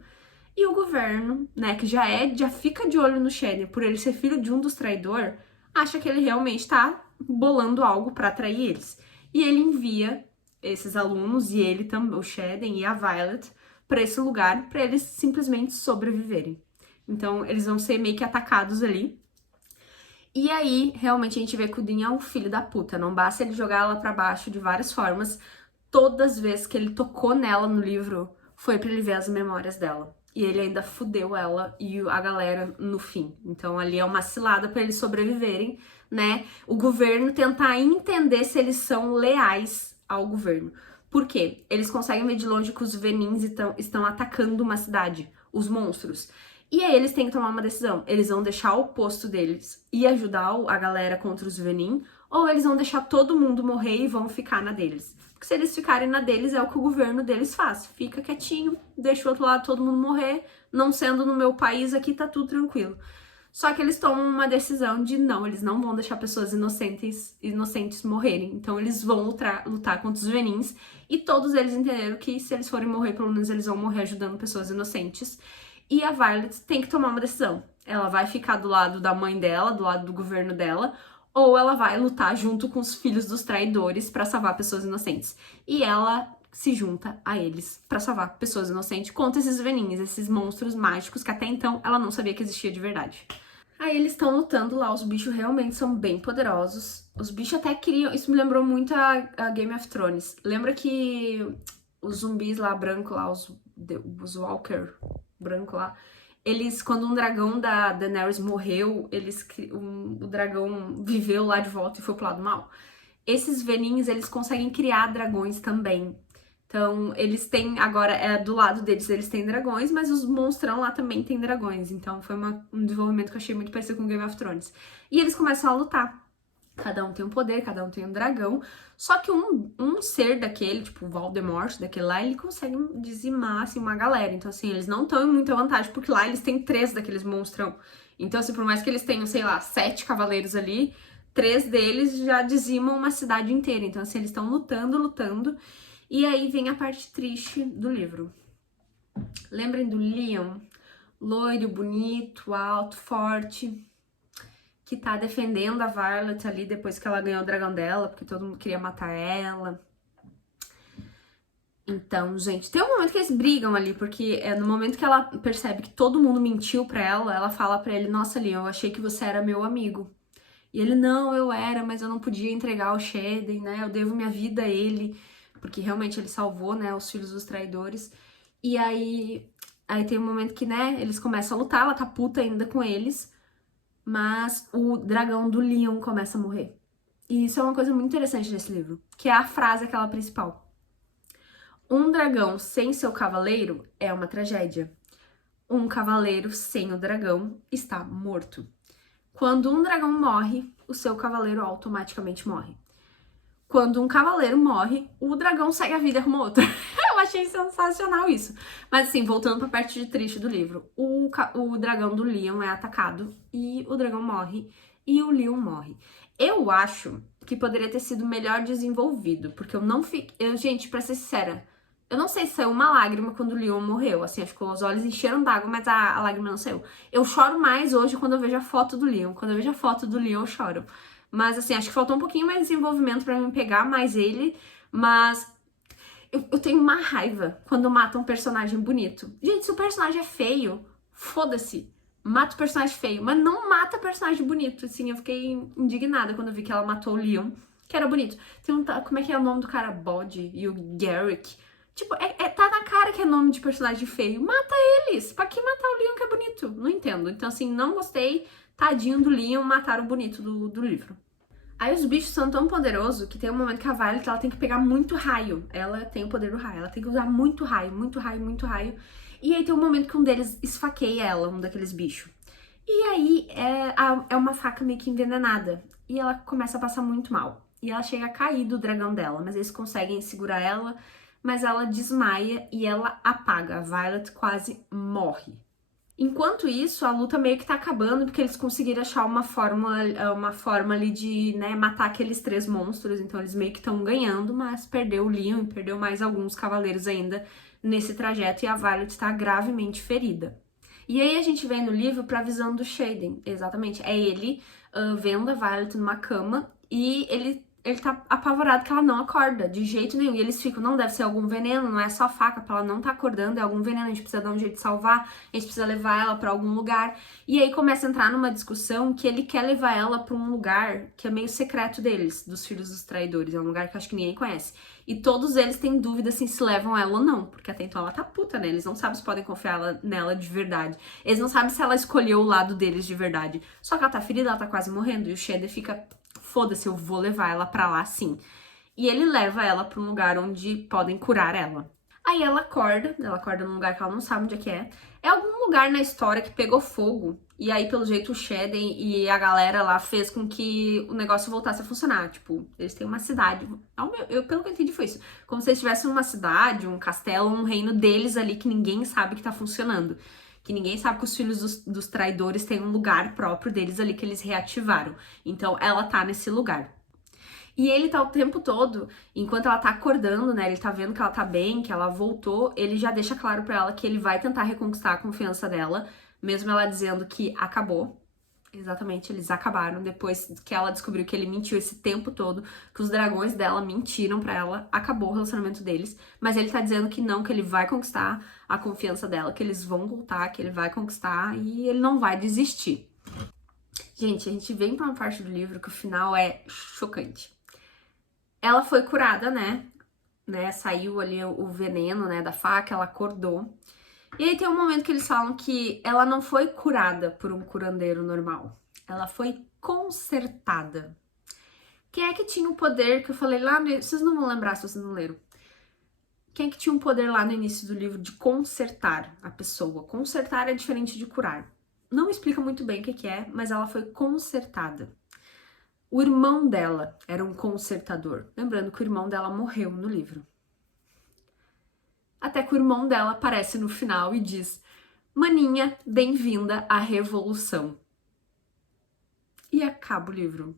E o governo, né, que já fica de olho no Xaden por ele ser filho de um dos traidores, acha que ele realmente tá bolando algo pra atrair eles. E ele envia esses alunos e ele também, o Shaden e a Violet, pra esse lugar, pra eles simplesmente sobreviverem. Então, eles vão ser meio que atacados ali. E aí, realmente, a gente vê que o Dean é um filho da puta. Não basta ele jogar ela pra baixo de várias formas. Todas as vezes que ele tocou nela no livro, foi pra ele ver as memórias dela. E ele ainda fudeu ela e a galera no fim. Então, ali é uma cilada pra eles sobreviverem, né? O governo tentar entender se eles são leais ao governo. Por quê? Eles conseguem ver de longe que os Venins estão atacando uma cidade, os monstros. E aí eles têm que tomar uma decisão. Eles vão deixar o posto deles e ajudar a galera contra os Venin, ou eles vão deixar todo mundo morrer e vão ficar na deles. Porque se eles ficarem na deles, é o que o governo deles faz. Fica quietinho, deixa o outro lado todo mundo morrer, não sendo no meu país aqui, tá tudo tranquilo. Só que eles tomam uma decisão de não, eles não vão deixar pessoas inocentes morrerem. Então eles vão lutar contra os Venins, e todos eles entenderam que se eles forem morrer, pelo menos eles vão morrer ajudando pessoas inocentes. E a Violet tem que tomar uma decisão. Ela vai ficar do lado da mãe dela, do lado do governo dela, ou ela vai lutar junto com os filhos dos traidores pra salvar pessoas inocentes. E ela se junta a eles pra salvar pessoas inocentes contra esses Venins, esses monstros mágicos que até então ela não sabia que existia de verdade. Aí eles estão lutando lá, os bichos realmente são bem poderosos. Os bichos até criam... Isso me lembrou muito a Game of Thrones. Lembra que os zumbis lá, branco lá, os Walker branco lá, eles, quando um dragão da Daenerys morreu, o dragão viveu lá de volta e foi pro lado mal. Esses Venins, eles conseguem criar dragões também. Então, eles têm, agora, do lado deles, eles têm dragões, mas os monstrão lá também têm dragões. Então, foi um desenvolvimento que eu achei muito parecido com Game of Thrones. E eles começam a lutar. Cada um tem um poder, cada um tem um dragão. Só que um ser daquele, tipo o Voldemort, daquele lá, ele consegue dizimar, assim, uma galera. Então, assim, eles não estão em muita vantagem, porque lá eles têm 3 daqueles monstrão. Então, assim, por mais que eles tenham, sei lá, 7 cavaleiros ali, 3 deles já dizimam uma cidade inteira. Então, assim, eles estão lutando. E aí vem a parte triste do livro. Lembrem do Leon? Loiro, bonito, alto, forte, que tá defendendo a Violet ali depois que ela ganhou o dragão dela, porque todo mundo queria matar ela. Então, gente, tem um momento que eles brigam ali, porque no momento que ela percebe que todo mundo mentiu pra ela fala pra ele, nossa, Leon, eu achei que você era meu amigo. E ele, não, eu era, mas eu não podia entregar o Shaden, né, eu devo minha vida a ele, porque realmente ele salvou, né, os filhos dos traidores. E aí tem um momento que, né, eles começam a lutar, ela tá puta ainda com eles, mas o dragão do Leon começa a morrer. E isso é uma coisa muito interessante desse livro, que é a frase aquela principal. Um dragão sem seu cavaleiro é uma tragédia. Um cavaleiro sem o dragão está morto. Quando um dragão morre, o seu cavaleiro automaticamente morre. Quando um cavaleiro morre, o dragão segue a vida e arruma outro. Eu achei sensacional isso. Mas assim, voltando pra parte de triste do livro. O dragão do Leon é atacado e o dragão morre e o Leon morre. Eu acho que poderia ter sido melhor desenvolvido, porque eu não fiquei... Gente, pra ser sincera, eu não sei se saiu uma lágrima quando o Leon morreu. Assim, acho que os olhos encheram d'água, mas a lágrima não saiu. Eu choro mais hoje quando eu vejo a foto do Leon. Quando eu vejo a foto do Leon, eu choro. Mas, assim, acho que faltou um pouquinho mais de desenvolvimento pra me pegar mais ele. Mas eu tenho uma raiva quando matam um personagem bonito. Gente, se o personagem é feio, foda-se. Mata o personagem feio, mas não mata personagem bonito. Assim, eu fiquei indignada quando eu vi que ela matou o Leon, que era bonito. Como é que é o nome do cara? Bode e o Garrick. Tipo, tá na cara que é nome de personagem feio. Mata eles! Pra que matar o Leon que é bonito? Não entendo. Então, assim, não gostei. Tadinho do Leon, mataram o bonito do livro. Aí os bichos são tão poderosos que tem um momento que a Violet ela tem que pegar muito raio. Ela tem o poder do raio. Ela tem que usar muito raio, muito raio, muito raio. E aí tem um momento que um deles esfaqueia ela, um daqueles bichos. E aí é uma faca meio que envenenada. E ela começa a passar muito mal. E ela chega a cair do dragão dela, mas eles conseguem segurar ela, mas ela desmaia e ela apaga. A Violet quase morre. Enquanto isso, a luta meio que tá acabando, porque eles conseguiram achar uma forma ali de, né, matar aqueles 3 monstros, então eles meio que estão ganhando, mas perdeu o Leon e perdeu mais alguns cavaleiros ainda nesse trajeto, e a Violet tá gravemente ferida. E aí a gente vem no livro pra visão do Shaden, exatamente, é ele vendo a Violet numa cama, e ele tá apavorado que ela não acorda, de jeito nenhum. E eles ficam, não deve ser algum veneno, não é só faca pra ela não tá acordando, é algum veneno, a gente precisa dar um jeito de salvar, a gente precisa levar ela pra algum lugar. E aí começa a entrar numa discussão que ele quer levar ela pra um lugar que é meio secreto deles, dos filhos dos traidores, é um lugar que eu acho que ninguém conhece. E todos eles têm dúvida assim, se levam ela ou não, porque até então ela tá puta, né? Eles não sabem se podem confiar nela de verdade. Eles não sabem se ela escolheu o lado deles de verdade. Só que ela tá ferida, ela tá quase morrendo, e o Shader fica... Foda-se, eu vou levar ela pra lá sim. E ele leva ela pra um lugar onde podem curar ela. Aí ela acorda num lugar que ela não sabe onde é que é. É algum lugar na história que pegou fogo. E aí, pelo jeito, o Shaden e a galera lá fez com que o negócio voltasse a funcionar. Tipo, eles têm uma cidade. Pelo que eu entendi, foi isso. Como se eles tivessem uma cidade, um castelo, um reino deles ali que ninguém sabe que tá funcionando. Que ninguém sabe que os filhos dos traidores têm um lugar próprio deles ali que eles reativaram. Então, ela tá nesse lugar. E ele tá o tempo todo, enquanto ela tá acordando, né? Ele tá vendo que ela tá bem, que ela voltou. Ele já deixa claro pra ela que ele vai tentar reconquistar a confiança dela, mesmo ela dizendo que acabou. Exatamente, eles acabaram depois que ela descobriu que ele mentiu esse tempo todo, que os dragões dela mentiram pra ela, acabou o relacionamento deles, mas ele tá dizendo que não, que ele vai conquistar a confiança dela, que eles vão voltar, que ele vai conquistar e ele não vai desistir. Gente, a gente vem pra uma parte do livro que o final é chocante. Ela foi curada, né? Saiu ali o veneno, né, da faca, ela acordou. E aí tem um momento que eles falam que ela não foi curada por um curandeiro normal. Ela foi consertada. Quem é que tinha o poder que eu falei lá no... Vocês não vão lembrar se vocês não leram. Quem é que tinha o poder lá no início do livro de consertar a pessoa? Consertar é diferente de curar. Não explica muito bem o que é, mas ela foi consertada. O irmão dela era um consertador. Lembrando que o irmão dela morreu no livro. Até que o irmão dela aparece no final e diz: Maninha, bem-vinda à Revolução. E acaba o livro.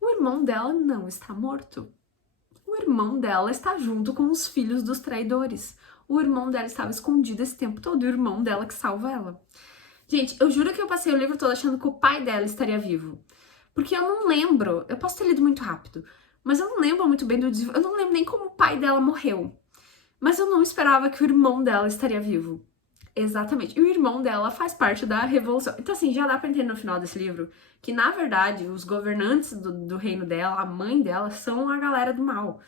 O irmão dela não está morto. O irmão dela está junto com os filhos dos traidores. O irmão dela estava escondido esse tempo todo, o irmão dela que salva ela. Gente, eu juro que eu passei o livro todo achando que o pai dela estaria vivo. Porque eu não lembro, eu posso ter lido muito rápido, mas eu não lembro muito bem do desenvolvimento. Eu não lembro nem como o pai dela morreu. Mas eu não esperava que o irmão dela estaria vivo. Exatamente. E o irmão dela faz parte da revolução. Então, assim, já dá pra entender no final desse livro que, na verdade, os governantes do reino dela, a mãe dela, são a galera do mal.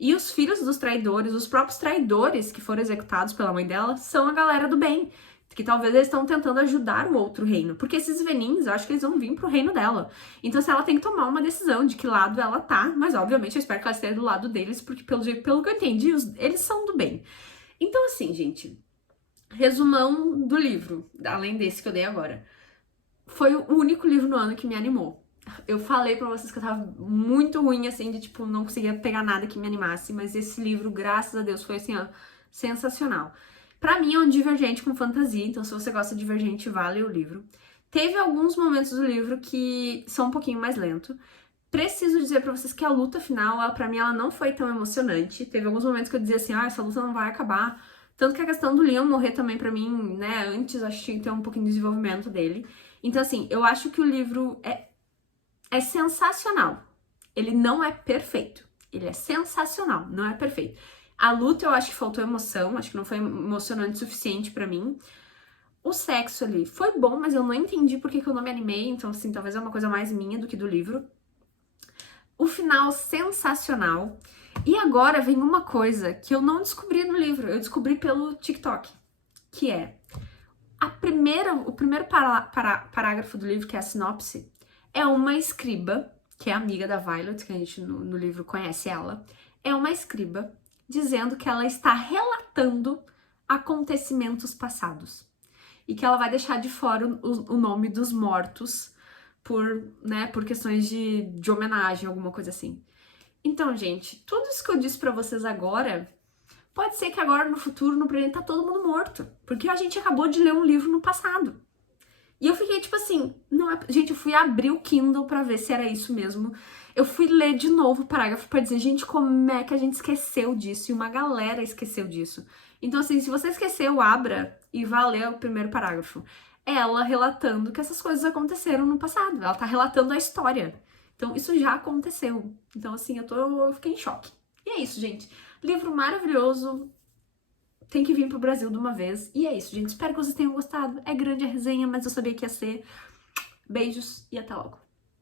E os filhos dos traidores, os próprios traidores que foram executados pela mãe dela, são a galera do bem. Que talvez eles estão tentando ajudar o outro reino. Porque esses veninhos, eu acho que eles vão vir pro reino dela. Então, se ela tem que tomar uma decisão de que lado ela tá, mas obviamente eu espero que ela esteja do lado deles, porque pelo que eu entendi, eles são do bem. Então, assim, gente, resumão do livro, além desse que eu dei agora. Foi o único livro no ano que me animou. Eu falei pra vocês que eu tava muito ruim, assim, de tipo, não conseguia pegar nada que me animasse, mas esse livro, graças a Deus, foi assim, ó, sensacional. Pra mim é um Divergente com fantasia, então se você gosta de Divergente, vale o livro. Teve alguns momentos do livro que são um pouquinho mais lento. Preciso dizer pra vocês que a luta final, pra mim, ela não foi tão emocionante. Teve alguns momentos que eu dizia assim, essa luta não vai acabar. Tanto que a questão do Leon morrer também pra mim, né, antes acho que tinha que ter um pouquinho de desenvolvimento dele. Então assim, eu acho que o livro é sensacional. Ele não é perfeito. Ele é sensacional, não é perfeito. A luta eu acho que faltou emoção, acho que não foi emocionante o suficiente pra mim. O sexo ali foi bom, mas eu não entendi por que eu não me animei, então assim, talvez é uma coisa mais minha do que do livro. O final sensacional. E agora vem uma coisa que eu não descobri no livro, eu descobri pelo TikTok, que é o primeiro parágrafo do livro, que é a sinopse, é uma escriba, que é amiga da Violet, que a gente no livro conhece ela, é uma escriba dizendo que ela está relatando acontecimentos passados. E que ela vai deixar de fora o nome dos mortos por questões de homenagem, alguma coisa assim. Então, gente, tudo isso que eu disse pra vocês agora, pode ser que agora, no futuro, no presente, tá todo mundo morto. Porque a gente acabou de ler um livro no passado. E eu fiquei tipo assim, não é... Gente, eu fui abrir o Kindle pra ver se era isso mesmo. Eu fui ler de novo o parágrafo pra dizer, gente, como é que a gente esqueceu disso? E uma galera esqueceu disso. Então, assim, se você esqueceu, abra e vá ler o primeiro parágrafo. Ela relatando que essas coisas aconteceram no passado. Ela tá relatando a história. Então, Então, isso já aconteceu. Então, assim, eu fiquei em choque. E é isso, gente. Livro maravilhoso. Tem que vir pro Brasil de uma vez. E é isso, gente. Espero que vocês tenham gostado. É grande a resenha, mas eu sabia que ia ser. Beijos e até logo.